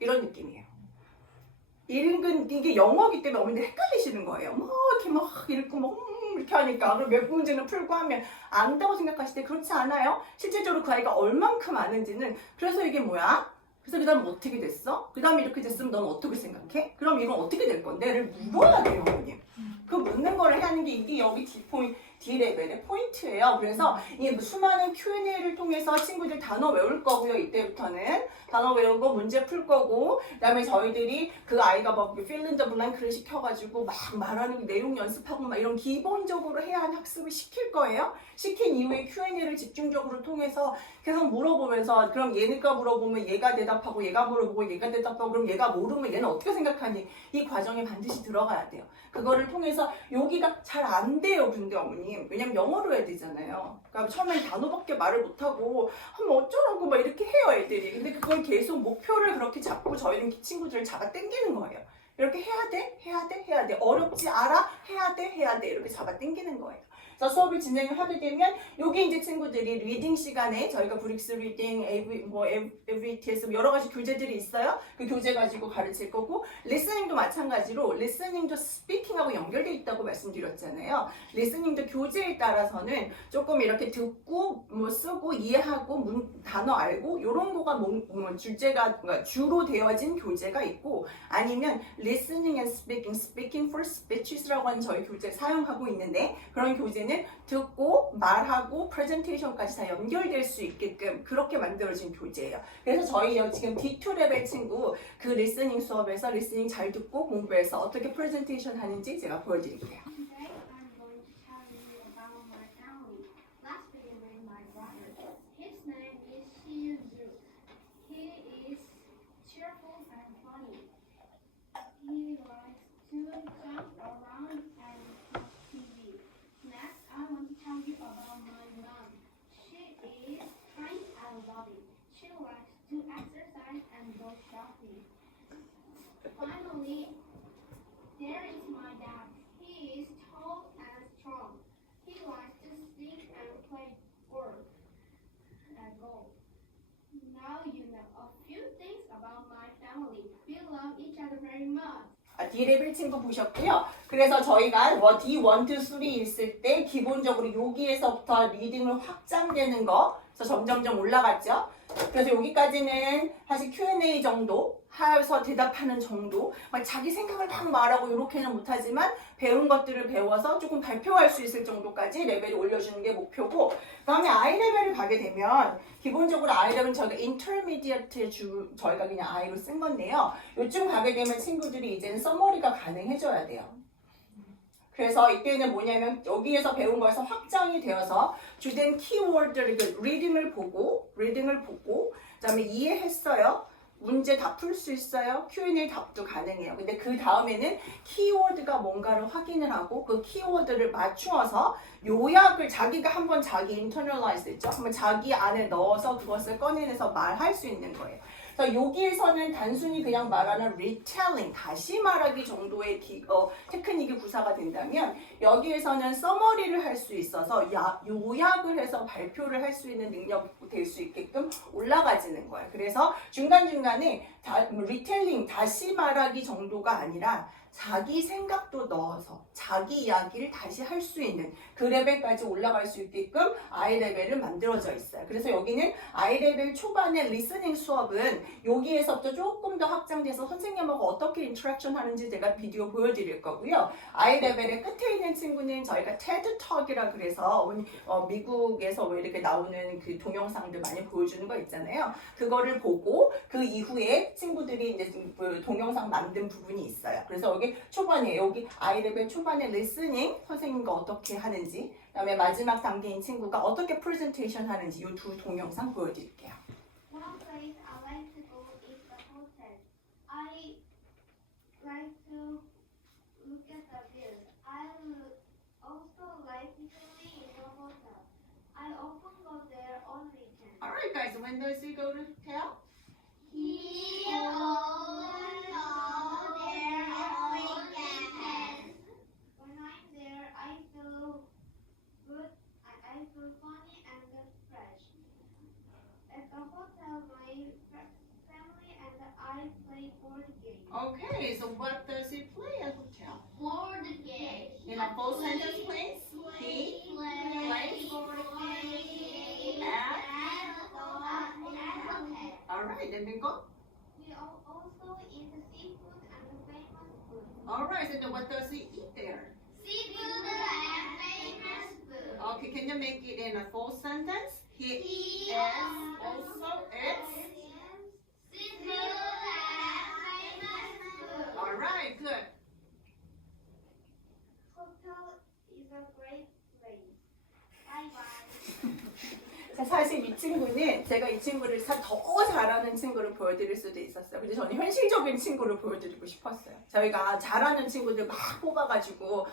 이런 느낌이에요. 이게 영어이기 때문에 어머니들 헷갈리시는 거예요. 이렇게 막 읽고 이렇게 하니까 그리고 몇 문제는 풀고 하면 안다고 생각하실 때 그렇지 않아요. 실제적으로 그 아이가 얼만큼 아는지는 그래서 이게 뭐야? 그래서 그 다음 어떻게 됐어? 그 다음에 이렇게 됐으면 넌 어떻게 생각해? 그럼 이건 어떻게 될 건데?를 물어야 돼요, 어머님. 그 묻는 거를 하는 게 이게 여기 D레벨의 포인트예요. 그래서 이 수많은 Q&A를 통해서 친구들 단어 외울 거고요. 이때부터는 단어 외우고 문제 풀 거고 그 다음에 저희들이 그 아이가 막 fill in the blank를 시켜가지고 막 말하는 내용 연습하고 막 이런 기본적으로 해야 하는 학습을 시킬 거예요. 시킨 이후에 Q&A를 집중적으로 통해서 계속 물어보면서 그럼 얘가 물어보면 얘가 대답하고 얘가 물어보고 얘가 대답하고 그럼 얘가 모르면 얘는 어떻게 생각하니 이 과정에 반드시 들어가야 돼요. 그거를 통해서 여기가 잘 안 돼요. 근데 어머님 왜냐면 영어로 해야 되잖아요. 그러니까 처음엔 단어밖에 말을 못하고 뭐 어쩌라고 막 이렇게 해요 애들이. 근데 그걸 계속 목표를 그렇게 잡고 저희는 친구들을 잡아 당기는 거예요. 이렇게 해야 돼, 해야 돼, 해야 돼. 어렵지 않아? 해야 돼, 해야 돼. 이렇게 잡아 당기는 거예요. 그래서 수업을 진행을 하게 되면 여기 이제 친구들이 리딩 시간에 저희가 브릭스 리딩, AVTS 여러 가지 교재들이 있어요. 그 교재 가지고 가르칠 거고 리스닝도 마찬가지로 리스닝도 스피킹하고 연결돼 있다고 말씀드렸잖아요. 리스닝도 교재에 따라서는 조금 이렇게 듣고 뭐 쓰고 이해하고 단어 알고 이런 거가 주제가 주로 되어진 교재가 있고 아니면 listening and speaking for speeches라고 하는 저희 교재 사용하고 있는데 그런 교재는 경우에는 듣고 말하고 프레젠테이션까지 다 연결될 수 있게끔 그렇게 만들어진 교재예요. 그래서 저희 지금 D2 레벨 친구 그 리스닝 수업에서 리스닝 잘 듣고 공부해서 어떻게 프레젠테이션 하는지 제가 보여드릴게요. Today I'm going to tell you about my family. Let's begin with my brother. His name is Xiyu. He is cheerful and funny. He likes to jump around and watch TV. Next, I want to tell you about my mom. She is kind and loving. She likes to exercise and go shopping. Finally, there is my dad. He is tall and strong. He likes to sing and play golf. Now you know a few things about my family. We love each other very much. D레벨 친구 보셨고요. 그래서 저희가 D1, 2, 3 있을 때 기본적으로 여기에서부터 리딩을 확장되는 거 그래서 점점점 올라갔죠. 그래서 여기까지는 사실 Q&A 정도 해서 대답하는 정도 막 자기 생각을 막 말하고 이렇게는 못하지만 배운 것들을 배워서 조금 발표할 수 있을 정도까지 레벨을 올려주는 게 목표고 그 다음에 I 레벨을 가게 되면 기본적으로 I 레벨은 저희가 인터미디어트 저희가 그냥 I로 쓴 건데요. 요쯤 가게 되면 친구들이 이제는 서머리가 가능해져야 돼요. 그래서 이때는 뭐냐면 여기에서 배운 거에서 확장이 되어서 주된 키워드를 리딩을 보고 그다음에 이해했어요. 문제 다 풀 수 있어요. Q&A 답도 가능해요. 근데 그 다음에는 키워드가 뭔가를 확인을 하고 그 키워드를 맞추어서 요약을 자기가 한번 자기 인터널라이즈 했죠. 한번 자기 안에 넣어서 그것을 꺼내내서 말할 수 있는 거예요. 그래서 여기에서는 단순히 그냥 말하는 retelling, 다시 말하기 정도의 테크닉이 구사가 된다면 여기에서는 서머리를 할 수 있어서 요약을 해서 발표를 할 수 있는 능력이 될 수 있게끔 올라가지는 거예요. 그래서 중간중간에 retelling, 다시 말하기 정도가 아니라 자기 생각도 넣어서 자기 이야기를 다시 할 수 있는 그 레벨까지 올라갈 수 있게끔 I 레벨은 만들어져 있어요. 그래서 여기는 I 레벨 초반의 리스닝 수업은 여기에서부터 조금 더 확장돼서 선생님하고 어떻게 인터랙션 하는지 제가 비디오 보여드릴 거고요. I 레벨의 끝에 있는 친구는 저희가 TED Talk이라 그래서 미국에서 왜 이렇게 나오는 그 동영상들 많이 보여주는 거 있잖아요. 그거를 보고 그 이후에 친구들이 이제 그 동영상 만든 부분이 있어요. 그래서 여기 초반에 여기 I 레벨 초반에 리스닝 선생님과 어떻게 하는지 그다음에 마지막 단계인 친구가 어떻게 프레젠테이션 하는지 이 두 동영상 보여드릴게요. One place I like to go is the hotel. I like to look at the views. I also like eating in the hotel. I often go there on weekends. Alright guys, when does he go to hotel? He often go there on weekends. When I'm there, I feel good. I feel funny and fresh. At the hotel, my family and I play board games. Okay, so what does he play at hotel? Board games. In a full sentence, please. He plays board games at hotel. Alright, and then go. We also eat seafood and famous food. Alright, so then what does he eat there? Seafood and famous food. Okay, can you make it in a full sentence? He He is also eats. seafood and famous food. Alright, good. Hotel is a great place. Bye bye. 자, 사실 이 친구는 제가 이 친구를 더 잘하는 친구를 보여드릴 수도 있었어요. 근데 저는 현실적인 친구를 보여드리고 싶었어요. 저희가 잘하는 친구들 막 뽑아가지고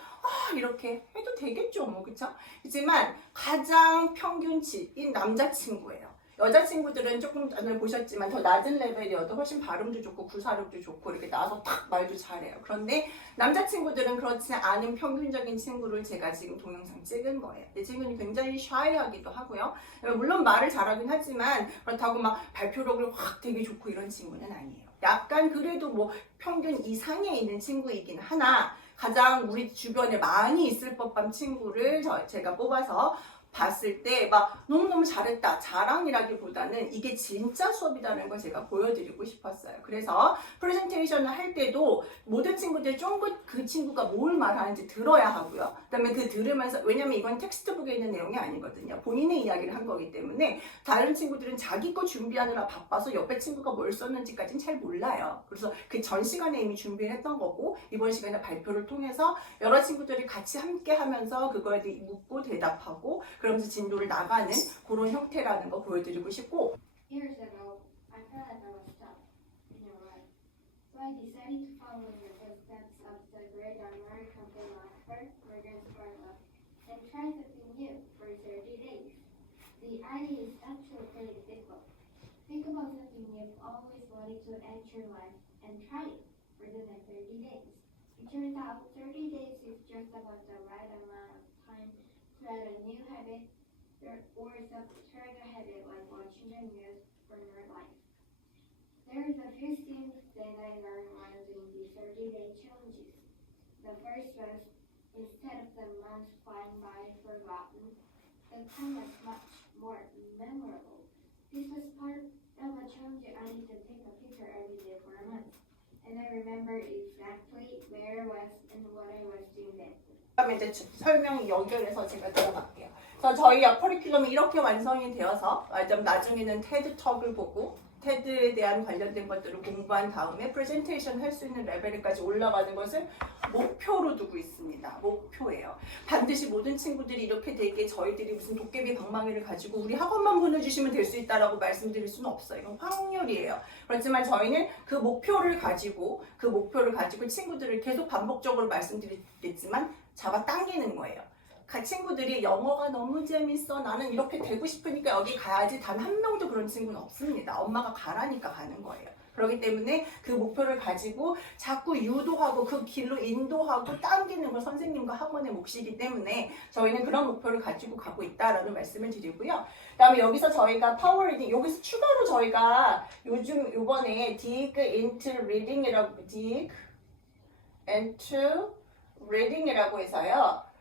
이렇게 해도 되겠죠, 뭐 그쵸? 하지만 가장 평균치인 남자친구예요. 여자친구들은 조금 전에 보셨지만 더 낮은 레벨이어도 훨씬 발음도 좋고 구사력도 좋고 이렇게 나와서 탁 말도 잘해요. 그런데 남자친구들은 그렇지 않은 평균적인 친구를 제가 지금 동영상 찍은 거예요. 이 친구는 굉장히 샤이하기도 하고요. 물론 말을 잘하긴 하지만 그렇다고 막 발표력을 확 되게 좋고 이런 친구는 아니에요. 약간 그래도 뭐 평균 이상에 있는 친구이긴 하나 가장 우리 주변에 많이 있을 법한 친구를 제가 뽑아서 봤을 때 막 너무너무 잘했다, 자랑이라기보다는 이게 진짜 수업이라는 걸 제가 보여드리고 싶었어요. 그래서 프레젠테이션을 할 때도 모든 친구들 쫑긋 그 친구가 뭘 말하는지 들어야 하고요. 그다음에 그 들으면서, 왜냐면 이건 텍스트북에 있는 내용이 아니거든요. 본인의 이야기를 한 거기 때문에 다른 친구들은 자기 거 준비하느라 바빠서 옆에 친구가 뭘 썼는지까지는 잘 몰라요. 그래서 그 전 시간에 이미 준비를 했던 거고, 이번 시간에 발표를 통해서 여러 친구들이 같이 함께 하면서 그거에 대해 묻고 대답하고 그러면서 진도를 나가는 그런 형태라는 거 보여드리고 싶고, Years ago, I felt like I was stuck in a rut. So I decided to follow in the footsteps of the great American philosopher Morgan Spurlock and try something new for 30 days. The idea is actually pretty simple. Think about something you've always wanted to add to your life and try it for the next 30 days. It turns out 30 days is just about the right amount of time to add a new habit or subtract a habit like watching the news from your life. There's a few things that I learned while doing these 30-day challenges. The first was, instead of the months flying by forgotten, the time was much more memorable. This was part of a challenge I need to take a picture every day for a month. And I remember exactly where I was and what I was doing then. 그다음에 이제 설명 연결해서 제가 들어갈게요. 그래서 저희 커리큘럼이 이렇게 완성이 되어서 나중에는 테드 톡을 보고 테드에 대한 관련된 것들을 공부한 다음에 프레젠테이션 할 수 있는 레벨까지 올라가는 것을 목표로 두고 있습니다. 목표예요. 반드시 모든 친구들이 이렇게 되게 저희들이 무슨 도깨비 방망이를 가지고 우리 학원만 보내주시면 될 수 있다라고 말씀드릴 수는 없어요. 이건 확률이에요. 그렇지만 저희는 그 목표를 가지고 친구들을 계속 반복적으로 말씀드리겠지만 잡아당기는 거예요. 친구들이 영어가 너무 재밌어, 나는 이렇게 되고 싶으니까 여기 가야지, 단 한 명도 그런 친구는 없습니다. 엄마가 가라니까 가는 거예요. 그렇기 때문에 그 목표를 가지고 자꾸 유도하고 그 길로 인도하고 당기는 건 선생님과 학원의 몫이기 때문에 저희는 그런 목표를 가지고 가고 있다라는 말씀을 드리고요. 그 다음에 여기서 저희가 파워 리딩, 여기서 추가로 저희가 요번에 dig into reading이라고, dig into reading이라고 해서요.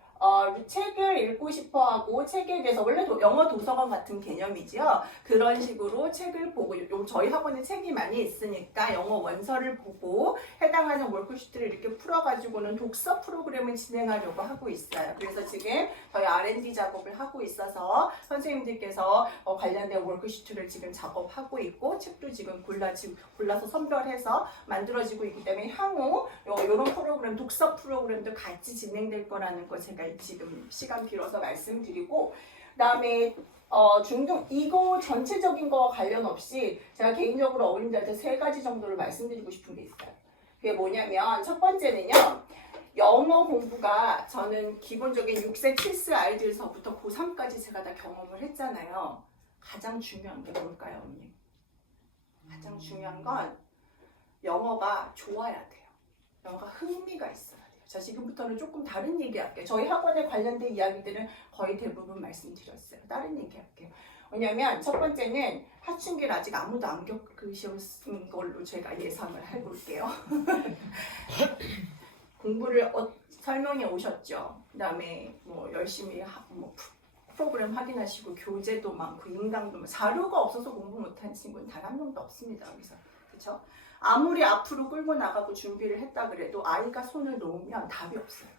책을 읽고 싶어 하고 책에 대해서, 원래 영어 도서관 같은 개념이지요. 그런 식으로 책을 보고, 저희 학원에 책이 많이 있으니까 영어 원서를 보고 해당하는 월크시트를 이렇게 풀어가지고는 독서 프로그램을 진행하려고 하고 있어요. 그래서 지금 저희 R&D 작업을 하고 있어서 선생님들께서 관련된 월크시트를 지금 작업하고 있고, 책도 지금 골라서 선별해서 만들어지고 있기 때문에 향후 이런 프로그램, 독서 프로그램도 같이 진행될 거라는 거 제가 지금 시간 빌어서 말씀드리고, 그다음에 이거 전체적인 거와 관련 없이 제가 개인적으로 어린이들한테 3가지 정도를 말씀드리고 싶은 게 있어요. 그게 뭐냐면, 첫 번째는요, 영어 공부가 저는 기본적인 6세, 7세 아이들서부터 고3까지 제가 다 경험을 했잖아요. 가장 중요한 게 뭘까요, 언니? 가장 중요한 건 영어가 좋아야 돼요. 영어가 흥미가 있어요. 자, 지금부터는 조금 다른 얘기 할게요. 저희 학원에 관련된 이야기들은 거의 대부분 말씀드렸어요. 다른 얘기 할게요. 왜냐면 첫 번째는 사춘기를 아직 아무도 안 겪으신 걸로 제가 예상을 해볼게요. 공부를 설명해 오셨죠. 그 다음에 열심히 프로그램 확인하시고 교재도 많고 인강도 많고, 자료가 없어서 공부 못한 친구는 단 한 명도 없습니다. 여기서. 그렇죠? 아무리 앞으로 끌고 나가고 준비를 했다 그래도 아이가 손을 놓으면 답이 없어요.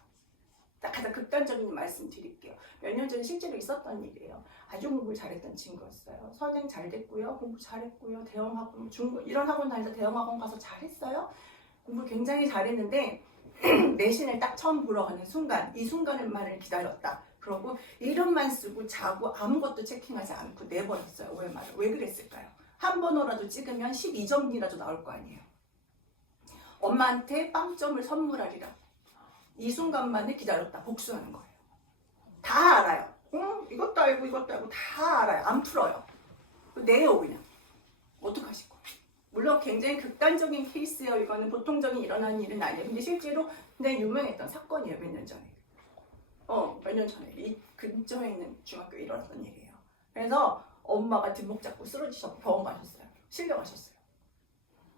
가장 극단적인 말씀 드릴게요. 몇 년 전에 실제로 있었던 일이에요. 아주 공부를 잘했던 친구였어요. 선행 잘 됐고요. 공부 잘했고요. 대형학원, 이런 학원 다니면서 대형학원 가서 잘했어요. 공부 굉장히 잘했는데 내신을 딱 처음 보러 가는 순간, 이 순간만을 기다렸다. 그러고 이름만 쓰고 자고 아무것도 체킹하지 않고 내버렸어요. 왜 그랬을까요? 한 번호라도 찍으면 12점이라도 나올 거 아니에요. 엄마한테 빵점을 선물하리라. 이 순간만을 기다렸다. 복수하는 거예요. 다 알아요. 이것도 알고 이것도 알고 다 알아요. 안 풀어요. 내요 그냥. 어떡하실 거예요? 물론 굉장히 극단적인 케이스예요. 이거는 보통적인 일어나는 일은 아니에요. 근데 실제로 굉장히 유명했던 사건이에요. 몇 년 전에. 몇 년 전에 이 근처에 있는 중학교에 일어났던 일이에요. 그래서 엄마가 뒷목 잡고 쓰러지셔서 병원 가셨어요. 실려가셨어요.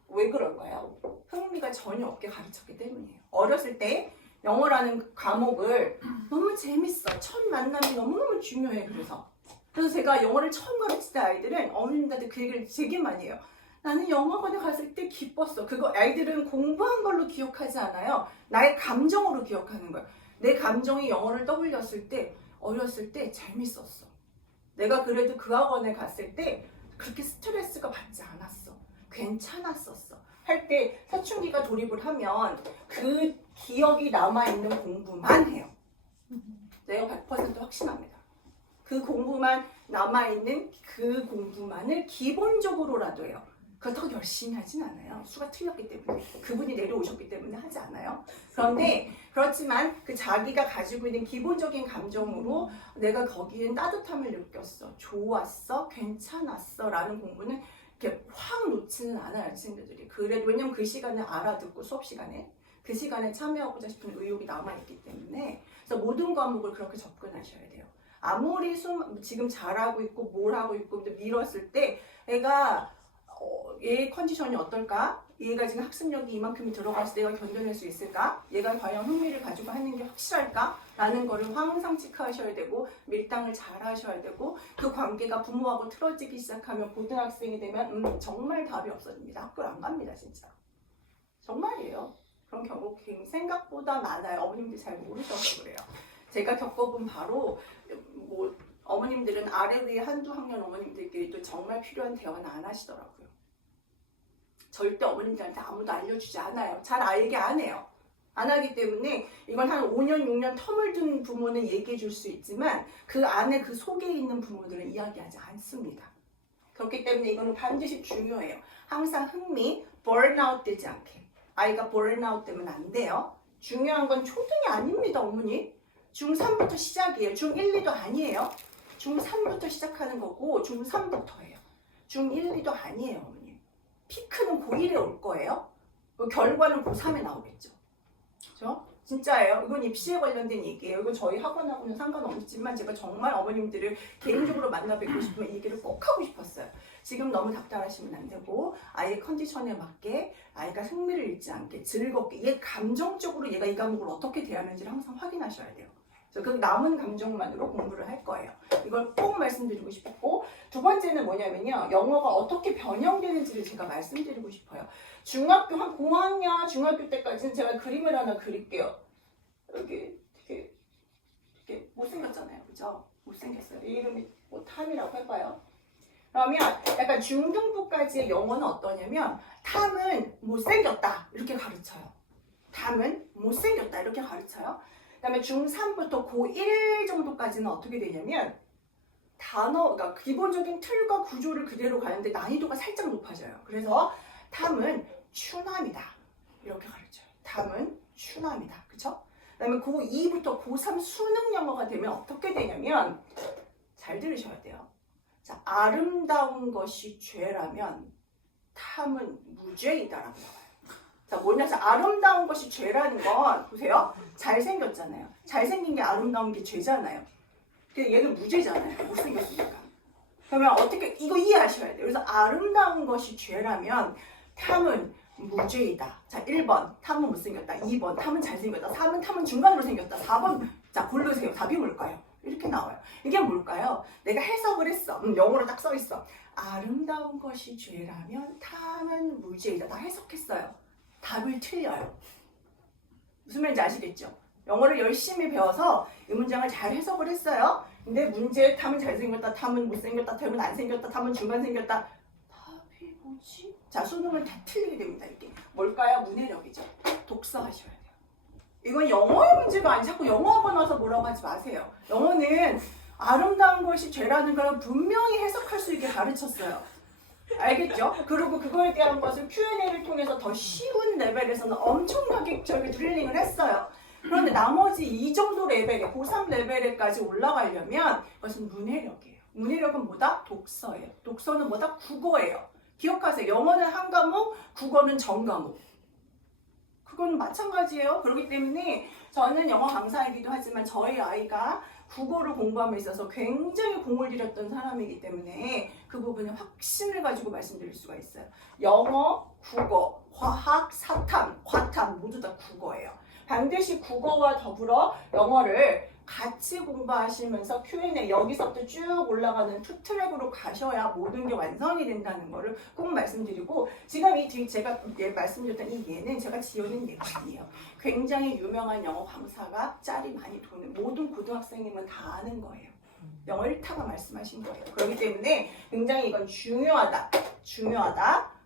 왜 그럴까요? 흥미가 전혀 없게 가르쳤기 때문이에요. 어렸을 때 영어라는 과목을 너무 재밌어. 첫 만남이 너무너무 중요해. 그래서 제가 영어를 처음 가르칠 때 아이들은 어머님들한테 그 얘기를 되게 많이 해요. 나는 영어관에 갔을 때 기뻤어. 그거 아이들은 공부한 걸로 기억하지 않아요. 나의 감정으로 기억하는 거예요. 내 감정이 영어를 떠올렸을 때 어렸을 때 재밌었어. 내가 그래도 그 학원에 갔을 때 그렇게 스트레스가 받지 않았어. 괜찮았었어. 할 때 사춘기가 돌입을 하면 그 기억이 남아있는 공부만 해요. 내가 100% 확신합니다. 그 공부만 남아있는 그 공부만을 기본적으로라도 해요. 그렇다고 열심히 하진 않아요. 수가 틀렸기 때문에. 그분이 내려오셨기 때문에 하지 않아요. 그런데 그렇지만 그 자기가 가지고 있는 기본적인 감정으로 내가 거기엔 따뜻함을 느꼈어. 좋았어. 괜찮았어. 라는 공부는 이렇게 확 놓지는 않아요. 친구들이. 그래도 왜냐면 그 시간에 알아듣고 수업 시간에 그 시간에 참여하고자 싶은 의욕이 남아있기 때문에 그래서 모든 과목을 그렇게 접근하셔야 돼요. 아무리 지금 잘하고 있고 뭘 하고 있고 근데 미뤘을 때 애가 얘의 컨디션이 어떨까? 얘가 지금 학습력이 이만큼이 들어가서 내가 견뎌낼 수 있을까? 얘가 과연 흥미를 가지고 하는 게 확실할까? 라는 거를 항상 체크하셔야 되고 밀당을 잘 하셔야 되고 그 관계가 부모하고 틀어지기 시작하면 고등학생이 되면 정말 답이 없어집니다. 학교를 안 갑니다. 진짜. 정말이에요. 그런 경우 생각보다 많아요. 어머님들 잘 모르셔서 그래요. 제가 겪어본 바로 뭐 어머님들은 아래 위에 한두 학년 어머님들끼리도 정말 필요한 대화는 안 하시더라고요. 절대 어머님들한테 아무도 알려주지 않아요. 잘 알게 안 해요. 안 하기 때문에 이건 한 5년, 6년 텀을 둔 부모는 얘기해 줄 수 있지만 그 안에 그 속에 있는 부모들은 이야기하지 않습니다. 그렇기 때문에 이거는 반드시 중요해요. 항상 흥미, burnout 되지 않게. 아이가 burnout 되면 안 돼요. 중요한 건 초등이 아닙니다, 어머니. 중3부터 시작이에요. 중1, 2도 아니에요. 중3부터 시작하는 거고 중3부터예요. 중1, 2도 아니에요, 어머니. 피크는 고1에 올 거예요. 결과는 고3에 나오겠죠. 그렇죠? 진짜예요. 이건 입시에 관련된 얘기예요. 이건 저희 학원하고는 상관없지만 제가 정말 어머님들을 개인적으로 만나 뵙고 싶으면 이 얘기를 꼭 하고 싶었어요. 지금 너무 답답하시면 안 되고 아이의 컨디션에 맞게 아이가 흥미를 잃지 않게 즐겁게 얘 감정적으로 얘가 이 과목을 어떻게 대하는지를 항상 확인하셔야 돼요. 그 남은 감정만으로 공부를 할 거예요. 이걸 꼭 말씀드리고 싶고 두 번째는 뭐냐면요. 영어가 어떻게 변형되는지를 제가 말씀드리고 싶어요. 중학교 한 고학년 중학교 때까지는 제가 그림을 하나 그릴게요. 여기 되게 못생겼잖아요. 그죠? 못생겼어요. 이 이름이 뭐 탐이라고 해봐요. 그러면 약간 중등부까지의 영어는 어떠냐면 탐은 못생겼다 이렇게 가르쳐요. 탐은 못생겼다 이렇게 가르쳐요. 그 다음에 중3부터 고1 정도까지는 어떻게 되냐면 단어가 기본적인 틀과 구조를 그대로 가는데 난이도가 살짝 높아져요. 그래서 탐은 추남이다 이렇게 가르쳐요. 탐은 추남이다. 그쵸? 그 다음에 고2부터 고3 수능 영어가 되면 어떻게 되냐면 잘 들으셔야 돼요. 자, 아름다운 것이 죄라면 탐은 무죄이다라고 나와요. 자, 뭐냐? 자, 아름다운 것이 죄라는 건 보세요. 잘생겼잖아요. 잘생긴 게 아름다운 게 죄잖아요. 근데 얘는 무죄잖아요. 못생겼으니까. 그러면 어떻게 이거 이해하셔야 돼요. 그래서 아름다운 것이 죄라면 탐은 무죄이다. 자, 1번 탐은 못생겼다. 2번 탐은 잘생겼다. 3번 탐은 중간으로 생겼다. 4번 자 고르세요. 답이 뭘까요? 이렇게 나와요. 이게 뭘까요? 내가 해석을 했어. 영어로 딱 써있어. 아름다운 것이 죄라면 탐은 무죄이다. 나 해석했어요. 답을 틀려요. 무슨 말인지 아시겠죠? 영어를 열심히 배워서 이 문장을 잘 해석을 했어요. 근데 문제 탐은 잘생겼다, 탐은 못생겼다, 탐은 안 생겼다, 탐은 중간 생겼다. 답이 뭐지? 자, 수능을 다 틀리게 됩니다. 이게 뭘까요? 문해력이죠. 독서하셔야 돼요. 이건 영어의 문제가 아니 자꾸 영어학원 와서 뭐라고 하지 마세요. 영어는 아름다운 것이 죄라는 걸 분명히 해석할 수 있게 가르쳤어요. 알겠죠? 그리고 그거에 대한 것을 Q&A를 통해서 더 쉬운 레벨에서는 엄청나게 저기 드릴링을 했어요. 그런데 나머지 이 정도 레벨에 고3 레벨에까지 올라가려면 그것은 문해력이에요. 문해력은 뭐다? 독서예요. 독서는 뭐다? 국어예요. 기억하세요. 영어는 한 과목, 국어는 전 과목. 그건 마찬가지예요. 그렇기 때문에 저는 영어 강사이기도 하지만 저희 아이가 국어를 공부함에 있어서 굉장히 공을 들였던 사람이기 때문에 그 부분에 확신을 가지고 말씀드릴 수가 있어요. 영어, 국어, 과학, 사탐, 과탐 모두 다 국어예요. 반드시 국어와 더불어 영어를 같이 공부하시면서 Q&A 여기서부터 쭉 올라가는 투 트랙으로 가셔야 모든 게 완성이 된다는 거를 꼭 말씀드리고, 지금 이 뒤 제가 말씀드렸던 이 예는 제가 지어낸 예가 아니에요. 굉장히 유명한 영어 강사가 짤이 많이 도는, 모든 고등학생이면 다 아는 거예요. 영어 1타가 말씀하신 거예요. 그렇기 때문에 굉장히 이건 중요하다.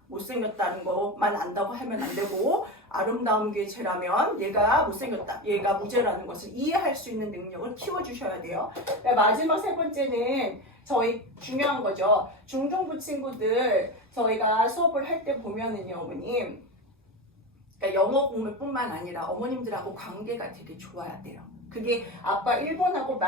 못생겼다는 것만 안다고 하면 안 되고, 아름다운 게 죄라면 얘가 못생겼다, 얘가 무죄라는 것을 이해할 수 있는 능력을 키워주셔야 돼요. 마지막 세 번째는 저희 중요한 거죠. 중등부 친구들 저희가 수업을 할 때 보면은요, 어머님, 그러니까 영어 공부뿐만 아니라 어머님들하고 관계가 되게 좋아야 돼요. 그게 아빠 일본하고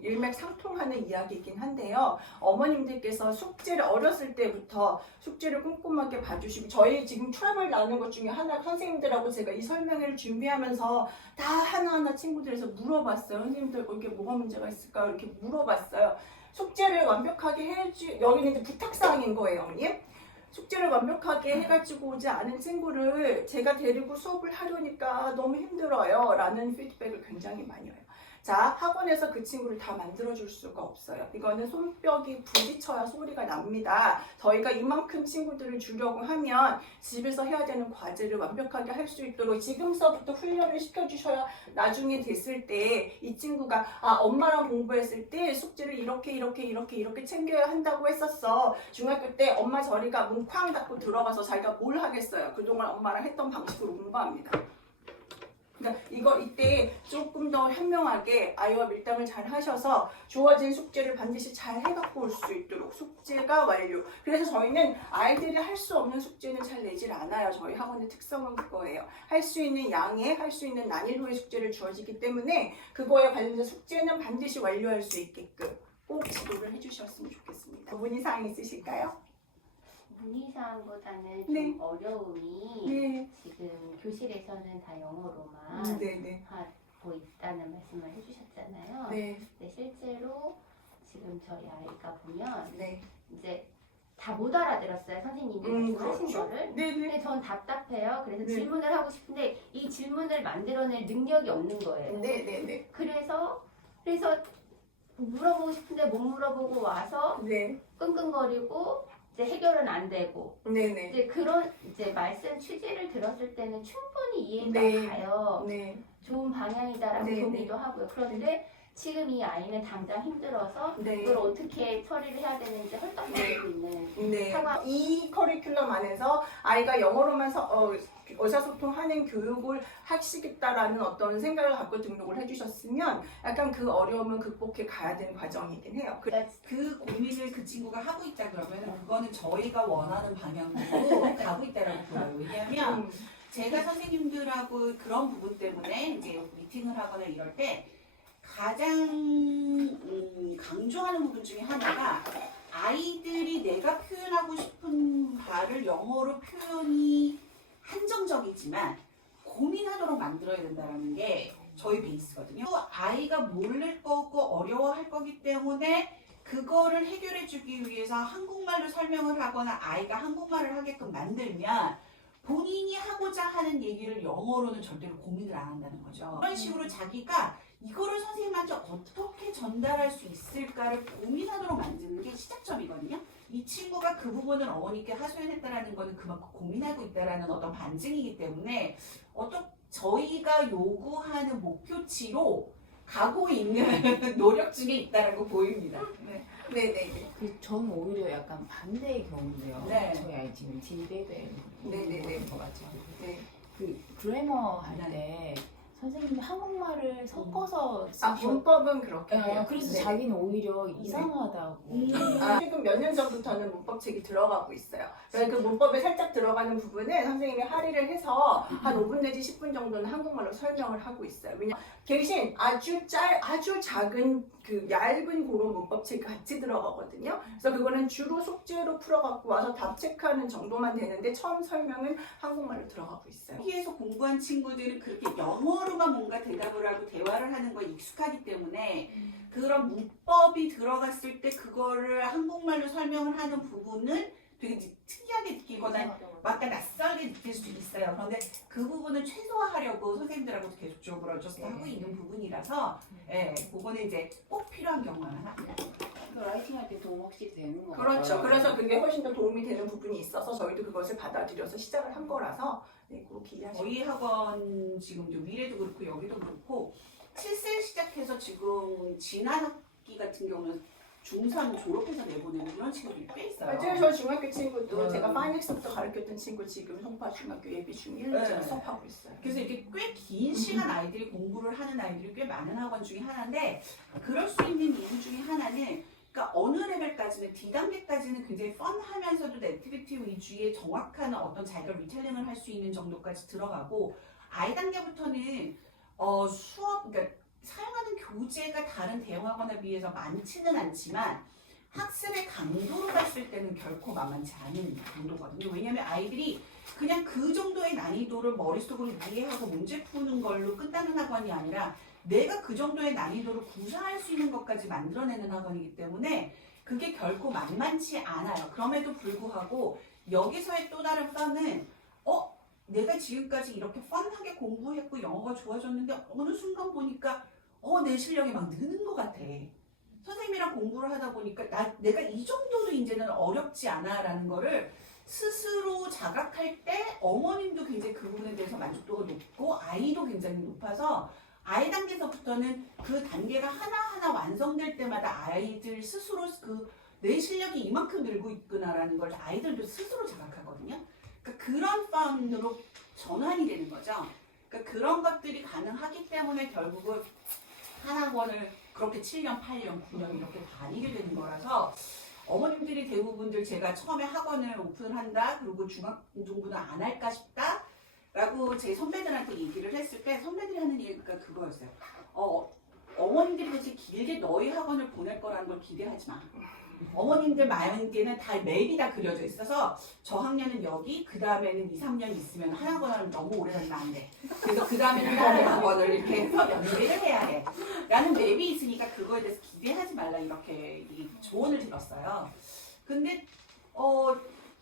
일맥상통하는 이야기이긴 한데요. 어머님들께서 숙제를 어렸을 때부터 숙제를 꼼꼼하게 봐주시고, 저희 지금 트러블 나는 것 중에 하나, 선생님들하고 제가 이 설명회를 준비하면서 다 하나하나 친구들에서 물어봤어요. 선생님들 이게 뭐가 문제가 있을까 이렇게 물어봤어요. 숙제를 완벽하게 여기는 이제 부탁사항인 거예요, 어머님. 숙제를 완벽하게 해가지고 오지 않은 친구를 제가 데리고 수업을 하려니까 너무 힘들어요 라는 피드백을 굉장히 많이 해요. 자, 학원에서 그 친구를 다 만들어줄 수가 없어요. 이거는 손뼉이 부딪혀야 소리가 납니다. 저희가 이만큼 친구들을 주려고 하면 집에서 해야 되는 과제를 완벽하게 할 수 있도록 지금서부터 훈련을 시켜주셔야 나중에 됐을 때 이 친구가 엄마랑 공부했을 때 숙제를 이렇게 챙겨야 한다고 했었어. 중학교 때 엄마 저리가 문 쾅 닫고 들어가서 자기가 뭘 하겠어요. 그동안 엄마랑 했던 방식으로 공부합니다. 그러니까 이때 조금 더 현명하게 아이와 밀당을 잘 하셔서 주어진 숙제를 반드시 잘 해갖고 올 수 있도록 숙제가 완료. 그래서 저희는 아이들이 할 수 없는 숙제는 잘 내질 않아요. 저희 학원의 특성은 그거예요. 할 수 있는 양의, 할 수 있는 난이도의 숙제를 주어지기 때문에 그거에 관련된 숙제는 반드시 완료할 수 있게끔 꼭 지도를 해주셨으면 좋겠습니다. 문의사항 있으실까요? 문의사항보다는 네. 좀 어려움이 네. 지금 교실에서는 다 영어로만 네네. 하고 있다는 말씀을 해주셨잖아요. 네. 근데 실제로 지금 저희 아이가 보면 네. 이제 다 못 알아들었어요. 선생님이 말씀하신 그렇죠. 거를. 네네. 근데 전 답답해요. 그래서 네. 질문을 하고 싶은데 이 질문을 만들어낼 능력이 없는 거예요. 네네네. 그래서 물어보고 싶은데 못 물어보고 와서 네. 끙끙거리고 이제 해결은 안 되고 네네. 이제 그런 이제 말씀 취지를 들었을 때는 충분히 이해가 네. 가요. 네. 좋은 방향이다라고 네, 동의도 하고요. 그런데 지금 이 아이는 당장 힘들어서 네. 이걸 어떻게 처리를 해야 되는지 헐떡거리고 있는 네. 상황. 이 커리큘럼 안에서 아이가 영어로만 의사소통하는 교육을 하시겠다라는 어떤 생각을 갖고 등록을 해주셨으면 약간 그 어려움은 극복해 가야 되는 과정이긴 해요. 그 고민을 그 친구가 하고 있다 그러면 그거는 저희가 원하는 방향으로 가고 있다라고 보여요. 왜냐하면 제가 선생님들하고 그런 부분 때문에 이제 미팅을 하거나 이럴 때 가장 강조하는 부분 중에 하나가 아이들이 내가 표현하고 싶은 바를 영어로 표현이 한정적이지만 고민하도록 만들어야 된다는 게 저희 베이스거든요. 또 아이가 모를 거고 어려워할 거기 때문에 그거를 해결해 주기 위해서 한국말로 설명을 하거나 아이가 한국말을 하게끔 만들면 본인이 하고자 하는 얘기를 영어로는 절대로 고민을 안 한다는 거죠. 그런 식으로 자기가 이거를 선생님한테 어떻게 전달할 수 있을까를 고민하도록 만드는 게 시작점이거든요. 이 친구가 그 부분을 어머니께 하소연했다라는 거는 그만큼 고민하고 있다라는 어떤 반증이기 때문에 저희가 요구하는 목표치로 가고 있는 노력 중에 있다라고 보입니다. 네네네. 저는 오히려 약간 반대의 경우인데요. 네. 저희 아이 지금 디베베 네네네. 거 같죠. 네. 그 그래머 할 때 선생님이 한국말을 섞어서 문법은 그렇게 해요. 그래서 네. 자기는 오히려 이상하다고. 지금 몇 년 전부터는 문법책이 들어가고 있어요. 그래서 그 문법에 살짝 들어가는 부분은 선생님이 할애를 해서 한 5분 내지 10분 정도는 한국말로 설명을 하고 있어요. 왜냐면 대신 아주 작은 그 얇은 그런 문법책이 같이 들어가거든요. 그래서 그거는 주로 숙제로 풀어갖고 와서 답 체크하는 정도만 되는데 처음 설명은 한국말로 들어가고 있어요. 여기에서 공부한 친구들은 그렇게 영어로만 뭔가 대답을 하고 대화를 하는 거에 익숙하기 때문에 그런 문법이 들어갔을 때 그거를 한국말로 설명을 하는 부분은 되게 특이하게 느끼거나 약간 낯설게 느낄 수 있어요. 그런데 그 부분은 최소화하려고 선생님들하고 계속적으로 어저스트 하고 있는 부분이라서 예, 그거는 이제 꼭 필요한 경우만 하고요. 라이팅 할 때 도움 확실히 되는 거 그렇죠. 그래서 그게 훨씬 더 도움이 되는 부분이 있어서 저희도 그것을 받아들여서 시작을 한 거라서 네, 꼭 기대하시고. 저희 학원 지금 좀 미래도 그렇고 여기도 그렇고 7세 시작해서 지금 지난 학기 같은 경우는 중3 졸업해서 내보내는 이런 친구들이 꽤 있어요. 맞아요. 저 중학교 친구도 제가 파이닉스부터 가르쳤던 친구 지금 송파 중학교 예비 중1 네. 수업하고 있어요. 그래서 이렇게 꽤 긴 시간 아이들이 공부를 하는 아이들이 꽤 많은 학원 중에 하나인데 그럴 수 있는 이유 중에 하나는 그러니까 어느 레벨까지는 D단계까지는 굉장히 펀하면서도 액티비티 위주의 정확한 어떤 자기가 리텔링을 할 수 있는 정도까지 들어가고 I 단계부터는 수업 그러니까 사용하는 교재가 다른 대형학원에 비해서 많지는 않지만 학습의 강도로 봤을 때는 결코 만만치 않은 강도거든요. 왜냐하면 아이들이 그냥 그 정도의 난이도를 머릿속으로 이해하고 문제 푸는 걸로 끝나는 학원이 아니라 내가 그 정도의 난이도를 구사할 수 있는 것까지 만들어내는 학원이기 때문에 그게 결코 만만치 않아요. 그럼에도 불구하고 여기서의 또 다른 펀은 내가 지금까지 이렇게 펀하게 공부했고 영어가 좋아졌는데 어느 순간 보니까 내 실력이 막 느는 것 같아. 선생님이랑 공부를 하다 보니까 내가 이 정도로 이제는 어렵지 않아라는 거를 스스로 자각할 때 어머님도 굉장히 그 부분에 대해서 만족도가 높고 아이도 굉장히 높아서 아이 단계에서부터는 그 단계가 하나하나 완성될 때마다 아이들 스스로 내 실력이 이만큼 늘고 있구나라는 걸 아이들도 스스로 자각하거든요. 그러니까 그런 펀으로 전환이 되는 거죠. 그러니까 그런 것들이 가능하기 때문에 결국은 한 학원을 그렇게 7년, 8년, 9년 이렇게 다니게 되는 거라서 어머님들이 대부분들 제가 처음에 학원을 오픈을 한다 그리고 중학중부는 안 할까 싶다 라고 제 선배들한테 얘기를 했을 때 선배들이 하는 얘기가 그거였어요. 어머님들이 그렇게 길게 너희 학원을 보낼 거라는 걸 기대하지 마. 어머님들 마음에는 다 맵이 다 그려져 있어서 저 학년은 여기, 그 다음에는 2, 3년 있으면 한 학원을 너무 오래 다니면 안 돼. 그래서 그 다음에는 다른 학원을 이렇게 해서 연계를 해야 해. 라는 맵이 있으니까 그거에 대해서 기대하지 말라 이렇게 이 조언을 들었어요. 근데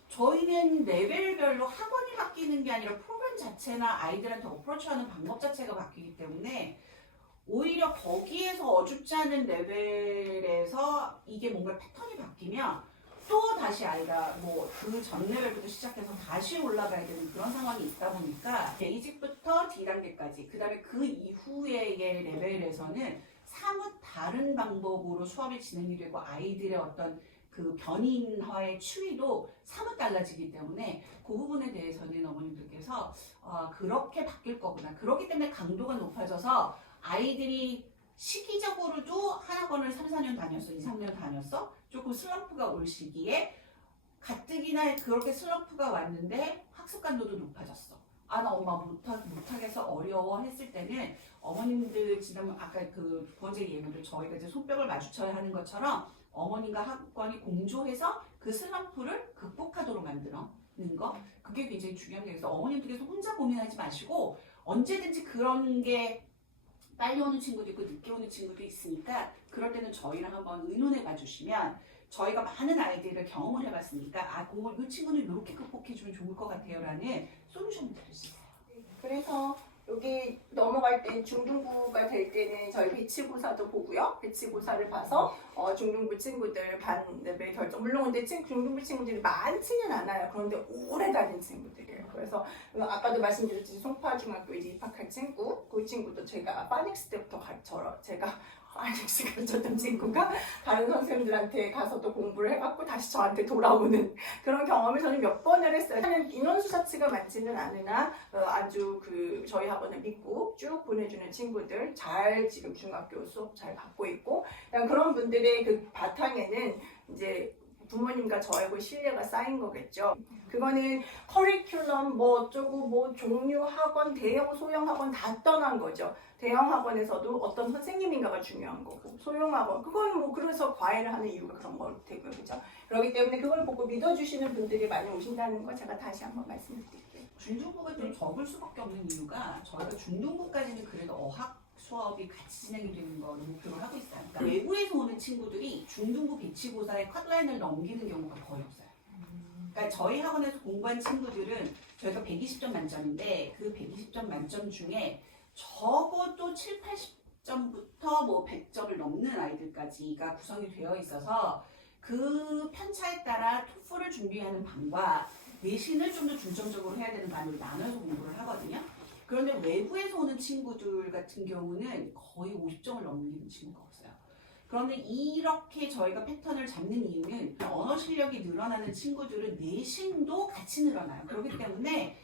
저희는 레벨별로 학원이 바뀌는 게 아니라 프로그램 자체나 아이들한테 어프로치하는 방법 자체가 바뀌기 때문에 오히려 거기에서 어줍지 않은 레벨에서 이게 뭔가 패턴이 바뀌면 또 다시 아이가 뭐 그 전 레벨부터 시작해서 다시 올라가야 되는 그런 상황이 있다 보니까 베이직부터 D단계까지 그 다음에 그 이후의 레벨에서는 사뭇 다른 방법으로 수업이 진행이 되고 아이들의 어떤 그 변인화의 추이도 사뭇 달라지기 때문에 그 부분에 대해서는 어머님들께서 그렇게 바뀔 거구나. 그렇기 때문에 강도가 높아져서 아이들이 시기적으로도 한 학원을 3, 4년 다녔어, 2, 3년 다녔어. 조금 슬럼프가 올 시기에 가뜩이나 그렇게 슬럼프가 왔는데 학습 강도도 높아졌어. 나 엄마 못하겠어 어려워 했을 때는 어머님들 지금 아까 그 두 번째 예문들 저희가 이제 손뼉을 마주쳐야 하는 것처럼 어머님과 학원이 공조해서 그 슬럼프를 극복하도록 만드는 거 그게 굉장히 중요한 게 있어서 어머님들께서 혼자 고민하지 마시고 언제든지 그런 게 빨리 오는 친구도 있고 늦게 오는 친구도 있으니까 그럴 때는 저희랑 한번 의논해 봐 주시면 저희가 많은 아이들을 경험을 해봤으니까 이 친구는 이렇게 극복해주면 좋을 것 같아요 라는 솔루션을 드릴 수 있어요. 그래서 여기 넘어갈 때 중등부가 될 때는 저희 배치고사도 보고요. 배치고사를 봐서 중등부 친구들 반 레벨 결정. 물론 근데 중등부 친구들이 많지는 않아요. 그런데 오래 다닌 친구들이에요. 그래서 아까도 말씀드렸듯이 송파중학교에 입학할 친구, 그 친구도 제가 파닉스 때부터 제가 파닉스 가르쳤던 친구가 다른 선생님들한테 가서 또 공부를 해갖고 다시 저한테 돌아오는 그런 경험을 저는 몇 번을 했어요. 인원수 자체가 많지는 않으나 아주 저희 학원을 믿고 쭉 보내주는 친구들 잘 지금 중학교 수업 잘 받고 있고 그런 분들의 그 바탕에는 이제 부모님과 저하고 신뢰가 쌓인 거겠죠. 그거는 커리큘럼 뭐 어쩌고 뭐 종류 학원, 대형 소형 학원 다 떠난 거죠. 대형 학원에서도 어떤 선생님인가가 중요한 거고 소형 학원 그건 뭐 그래서 과외를 하는 이유가 그런 거 되고요, 그죠? 그렇기 때문에 그걸 보고 믿어주시는 분들이 많이 오신다는 거 제가 다시 한번 말씀드릴게요. 중등부가 좀 적을 수밖에 없는 이유가 저희가 중등부까지는 그래도 어학 수업이 같이 진행이 되는 거 목표로 하고 있어요. 그러니까 외부에서 오는 친구들이 중등부 배치고사의 컷라인을 넘기는 경우가 거의 없어요. 그러니까 저희 학원에서 공부한 친구들은 저희가 120점 만점인데 그 120점 만점 중에 적어도 7, 80점부터 뭐 100점을 넘는 아이들까지가 구성이 되어 있어서 그 편차에 따라 토플을 준비하는 반과 내신을 좀 더 중점적으로 해야 되는 반으로 나눠서 공부를 하거든요. 그런데 외부에서 오는 친구들 같은 경우는 거의 50점을 넘기는 친구가 없어요. 그런데 이렇게 저희가 패턴을 잡는 이유는 언어 실력이 늘어나는 친구들은 내신도 같이 늘어나요. 그렇기 때문에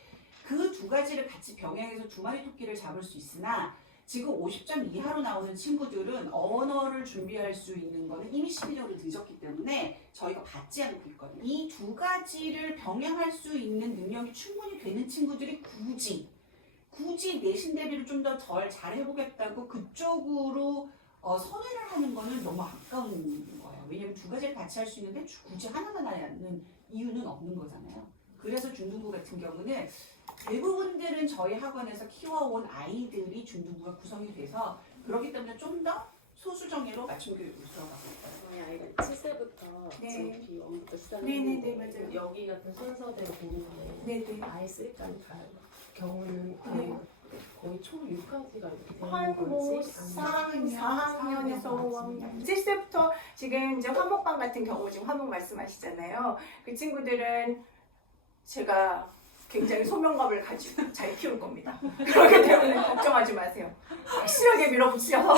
그 두 가지를 같이 병행해서 두 마리 토끼를 잡을 수 있으나 지금 50점 이하로 나오는 친구들은 언어를 준비할 수 있는 거는 이미 12개월이 늦었기 때문에 저희가 받지 않고 있거든요. 이 두 가지를 병행할 수 있는 능력이 충분히 되는 친구들이 굳이 내신 대비를 좀 더 덜 잘해보겠다고 그쪽으로 선회를 하는 거는 너무 아까운 거예요. 왜냐면 두 가지를 같이 할 수 있는데 굳이 하나만 하는 이유는 없는 거잖아요. 그래서 중등부 같은 경우는 대부분들은 저희 학원에서 키워온 아이들이 중등부가 구성이 돼서 그렇기 때문에 좀 더 소수 정예로 맞춤 교육으로 들어가고 있어요. 저희 아이가 7세부터 네. 지금 비원부터 시작을 네네네, 했는데 맞아요. 여기 같은 순서대로 보는데 네네. 아이스까지 갈 경우는 네. 거의 초 6까지가 이렇게 되는 한뭐 건지 4학년에서 5학년 7세부터 지금 이제 화목반 같은 경우 지금 화목 말씀하시잖아요. 그 친구들은 제가 굉장히 소명감을 가지고 잘 키울 겁니다. 그렇기 때문에 걱정하지 마세요. 확실하게 밀어붙여서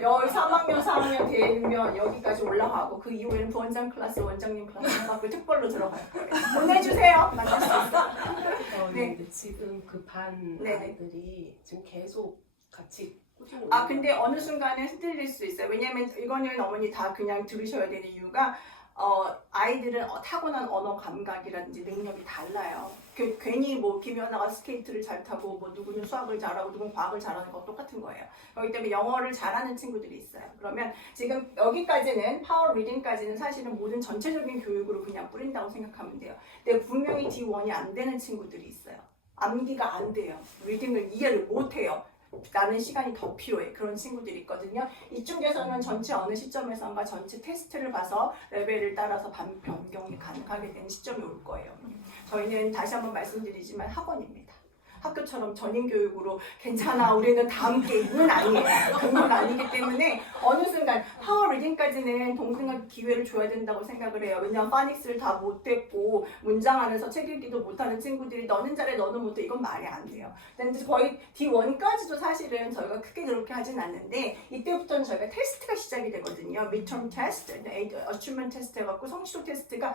여기 3학년, 4학년 되면 여기까지 올라가고 그 이후에는 부원장 클래스, 원장님 클래스 해갖고 특별로 들어갈 거예요. 보내주세요. 만날 수 있어. 네. 근데 지금 그 반 네네. 아이들이 지금 계속 같이 꾸준히 아 근데 어느 순간에 흔들릴 수 있어요. 왜냐면 이거는 어머니 다 그냥 들으셔야 되는 이유가 아이들은 타고난 언어 감각이라든지 능력이 달라요. 괜히 뭐 김연아가 스케이트를 잘 타고 뭐 누구는 수학을 잘하고 누구는 과학을 잘하는 거 똑같은 거예요. 그렇기 때문에 영어를 잘하는 친구들이 있어요. 그러면 지금 여기까지는 파워 리딩까지는 사실은 모든 전체적인 교육으로 그냥 뿌린다고 생각하면 돼요. 근데 분명히 D1이 안 되는 친구들이 있어요. 암기가 안 돼요. 리딩을 이해를 못 해요. 나는 시간이 더 필요해. 그런 친구들이 있거든요. 이쪽에서는 전체 어느 시점에선가 전체 테스트를 봐서 레벨을 따라서 변경이 가능하게 되는 시점이 올 거예요. 저희는 다시 한번 말씀드리지만 학원입니다. 학교처럼 전인교육으로 괜찮아 우리는 다 함께는 아니에요. 그건 아니기 때문에 어느 순간 파워 리딩까지는 동등한 기회를 줘야 된다고 생각을 해요. 왜냐하면 파닉스를 다 못했고 문장 안에서 책 읽기도 못하는 친구들이 너는 잘해 너는 못해 이건 말이 안 돼요. 근데 거의 D1까지도 사실은 저희가 크게 그렇게 하진 않는데 이때부터는 저희가 테스트가 시작이 되거든요. midterm test, achievement 테스트 해갖고 성취도 테스트가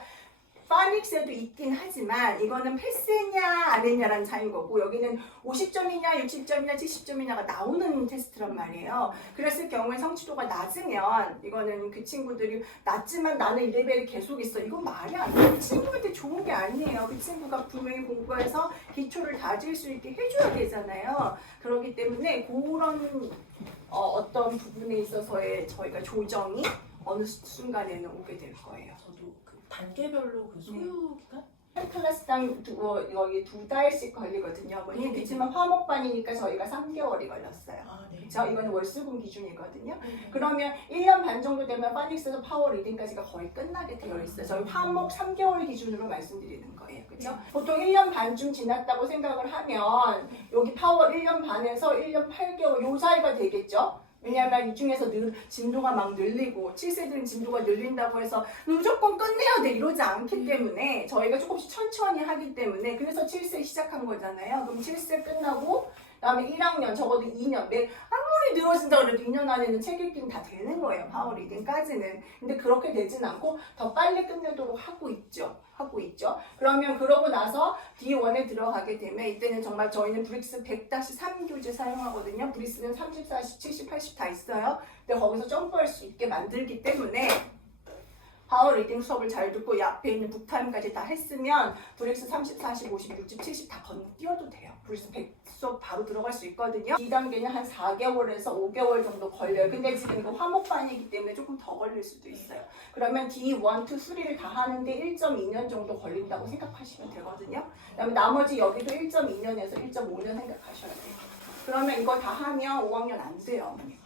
파닉스에도 있긴 하지만 이거는 패스했냐 안 했냐라는 차이인 거고 여기는 50점이냐 60점이냐 70점이냐가 나오는 테스트란 말이에요. 그랬을 경우에 성취도가 낮으면 이거는 그 친구들이 낮지만 나는 이 레벨이 계속 있어. 이건 말이 안 돼요. 그 친구한테 좋은 게 아니에요. 그 친구가 분명히 공부해서 기초를 다질 수 있게 해줘야 되잖아요. 그렇기 때문에 그런 어떤 부분에 있어서의 저희가 조정이 어느 순간에는 오게 될 거예요. 저도 그 단계별로 그 소요 기간? 한 클래스당 여기 2달씩 걸리거든요. 그렇지만 화목반이니까 저희가 3개월이 걸렸어요. 아, 네. 그렇죠? 이거는 월수금 기준이거든요. 그러면 1년 반 정도 되면 파닉스에서 파워 리딩까지가 거의 끝나게 되어 있어요. 저희 화목 3개월 기준으로 말씀드리는 거예요. 그렇죠? 보통 1년 반쯤 지났다고 생각을 하면 여기 파워 1년 반에서 1년 8개월 요 사이가 되겠죠? 왜냐하면 이 중에서 진도가 막 늘리고 7세들은 진도가 늘린다고 해서 무조건 끝내야 돼 이러지 않기 때문에 저희가 조금씩 천천히 하기 때문에 그래서 7세 시작한 거잖아요. 그럼 7세 끝나고 그다음에 1학년 적어도 2년 아무리 늘어진다 그래도 2년 안에는 책 읽기는 다 되는 거예요. 파워 리딩까지는. 근데 그렇게 되진 않고 더 빨리 끝내도록 하고 있죠. 그러면 그러고 나서 D1에 들어가게 되면 이때는 정말 저희는 브릭스 100-3 교재 사용하거든요. 브릭스는 30, 40, 70, 80 다 있어요. 근데 거기서 점프할 수 있게 만들기 때문에 파워 리딩 수업을 잘 듣고 이 앞에 있는 북타임까지 다 했으면 브릭스 30, 40, 50, 60, 70 다 건너뛰어도 돼요. 브릭스 100 수업 바로 들어갈 수 있거든요. 2단계는 한 4개월에서 5개월 정도 걸려요. 근데 지금 이거 화목반이기 때문에 조금 더 걸릴 수도 있어요. 그러면 D1, 2, 3를 다 하는데 1.2년 정도 걸린다고 생각하시면 되거든요. 그다음에 나머지 여기도 1.2년에서 1.5년 생각하셔야 돼요. 그러면 이거 다 하면 5학년 안 돼요. 어머니.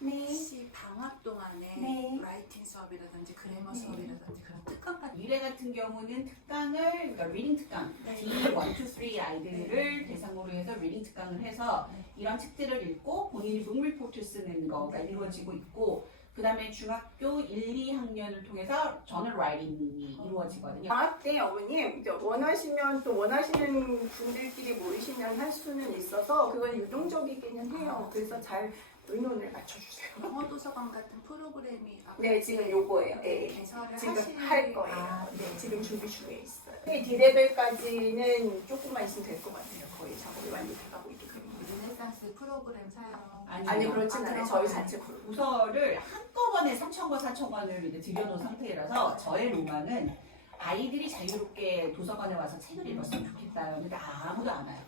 네. 혹시 방학 동안에 네. 라이팅 수업이라든지 그래머 수업이라든지 그런 특강 같은 미래 같은 경우는 특강을, 그러니까 리딩 특강, D1, 2, 3 아이들을 대상으로 해서 리딩 특강을 해서 이런 책들을 읽고 본인이 북 리포트 쓰는 거가 이루어지고 있고, 그 다음에 중학교 1, 2학년을 통해서 저널 라이팅이 이루어지거든요. 방학 때 어머님 이제 원하시면 또 원하시는 분들끼리 모이시면 할 수는 있어서 그건 유동적이기는 해요. 그래서 잘 의논을 맞춰주세요. 영어 도서관 같은 프로그램이 네, 지금 요거예요. 네. 개설을 지금 하실 할 거예요. 아, 네, 지금 준비 중에 있어요. D레벨까지는 조금만 있으면 될 것 같아요. 거의 작업이 완료돼 가고 있기 때문에. 르네상스 프로그램 사용. 아니 그렇진 않아요. 저희 자체 그룹. 도서를 한꺼번에 3,000권, 4,000권을 이제 들여놓은 상태라서 저의 로망은 아이들이 자유롭게 도서관에 와서 책을 읽었으면 좋겠다. 근데 아무도 안 와요.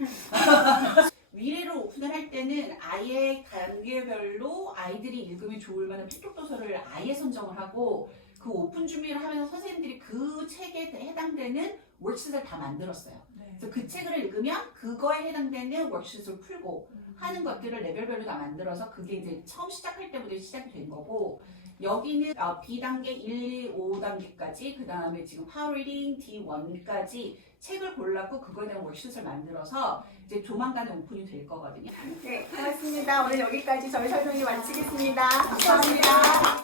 위례로 오픈을 할 때는 아예 단계별로 아이들이 읽으면 좋을 만한 필독 도서를 아예 선정을 하고 그 오픈 준비를 하면서 선생님들이 그 책에 해당되는 워크시트를 다 만들었어요. 그래서 그 책을 읽으면 그거에 해당되는 워크시트를 풀고 하는 것들을 레벨별로 다 만들어서 그게 이제 처음 시작할 때부터 시작이 된 거고, 여기는 B단계 1, 5단계까지 그 다음에 지금 파워리딩 D1까지 책을 골랐고 그거에 대한 워크시트를 만들어서 이제 조만간에 오픈이 될 거거든요. 네, 고맙습니다. 오늘 여기까지 저희 설명이 마치겠습니다. 감사합니다.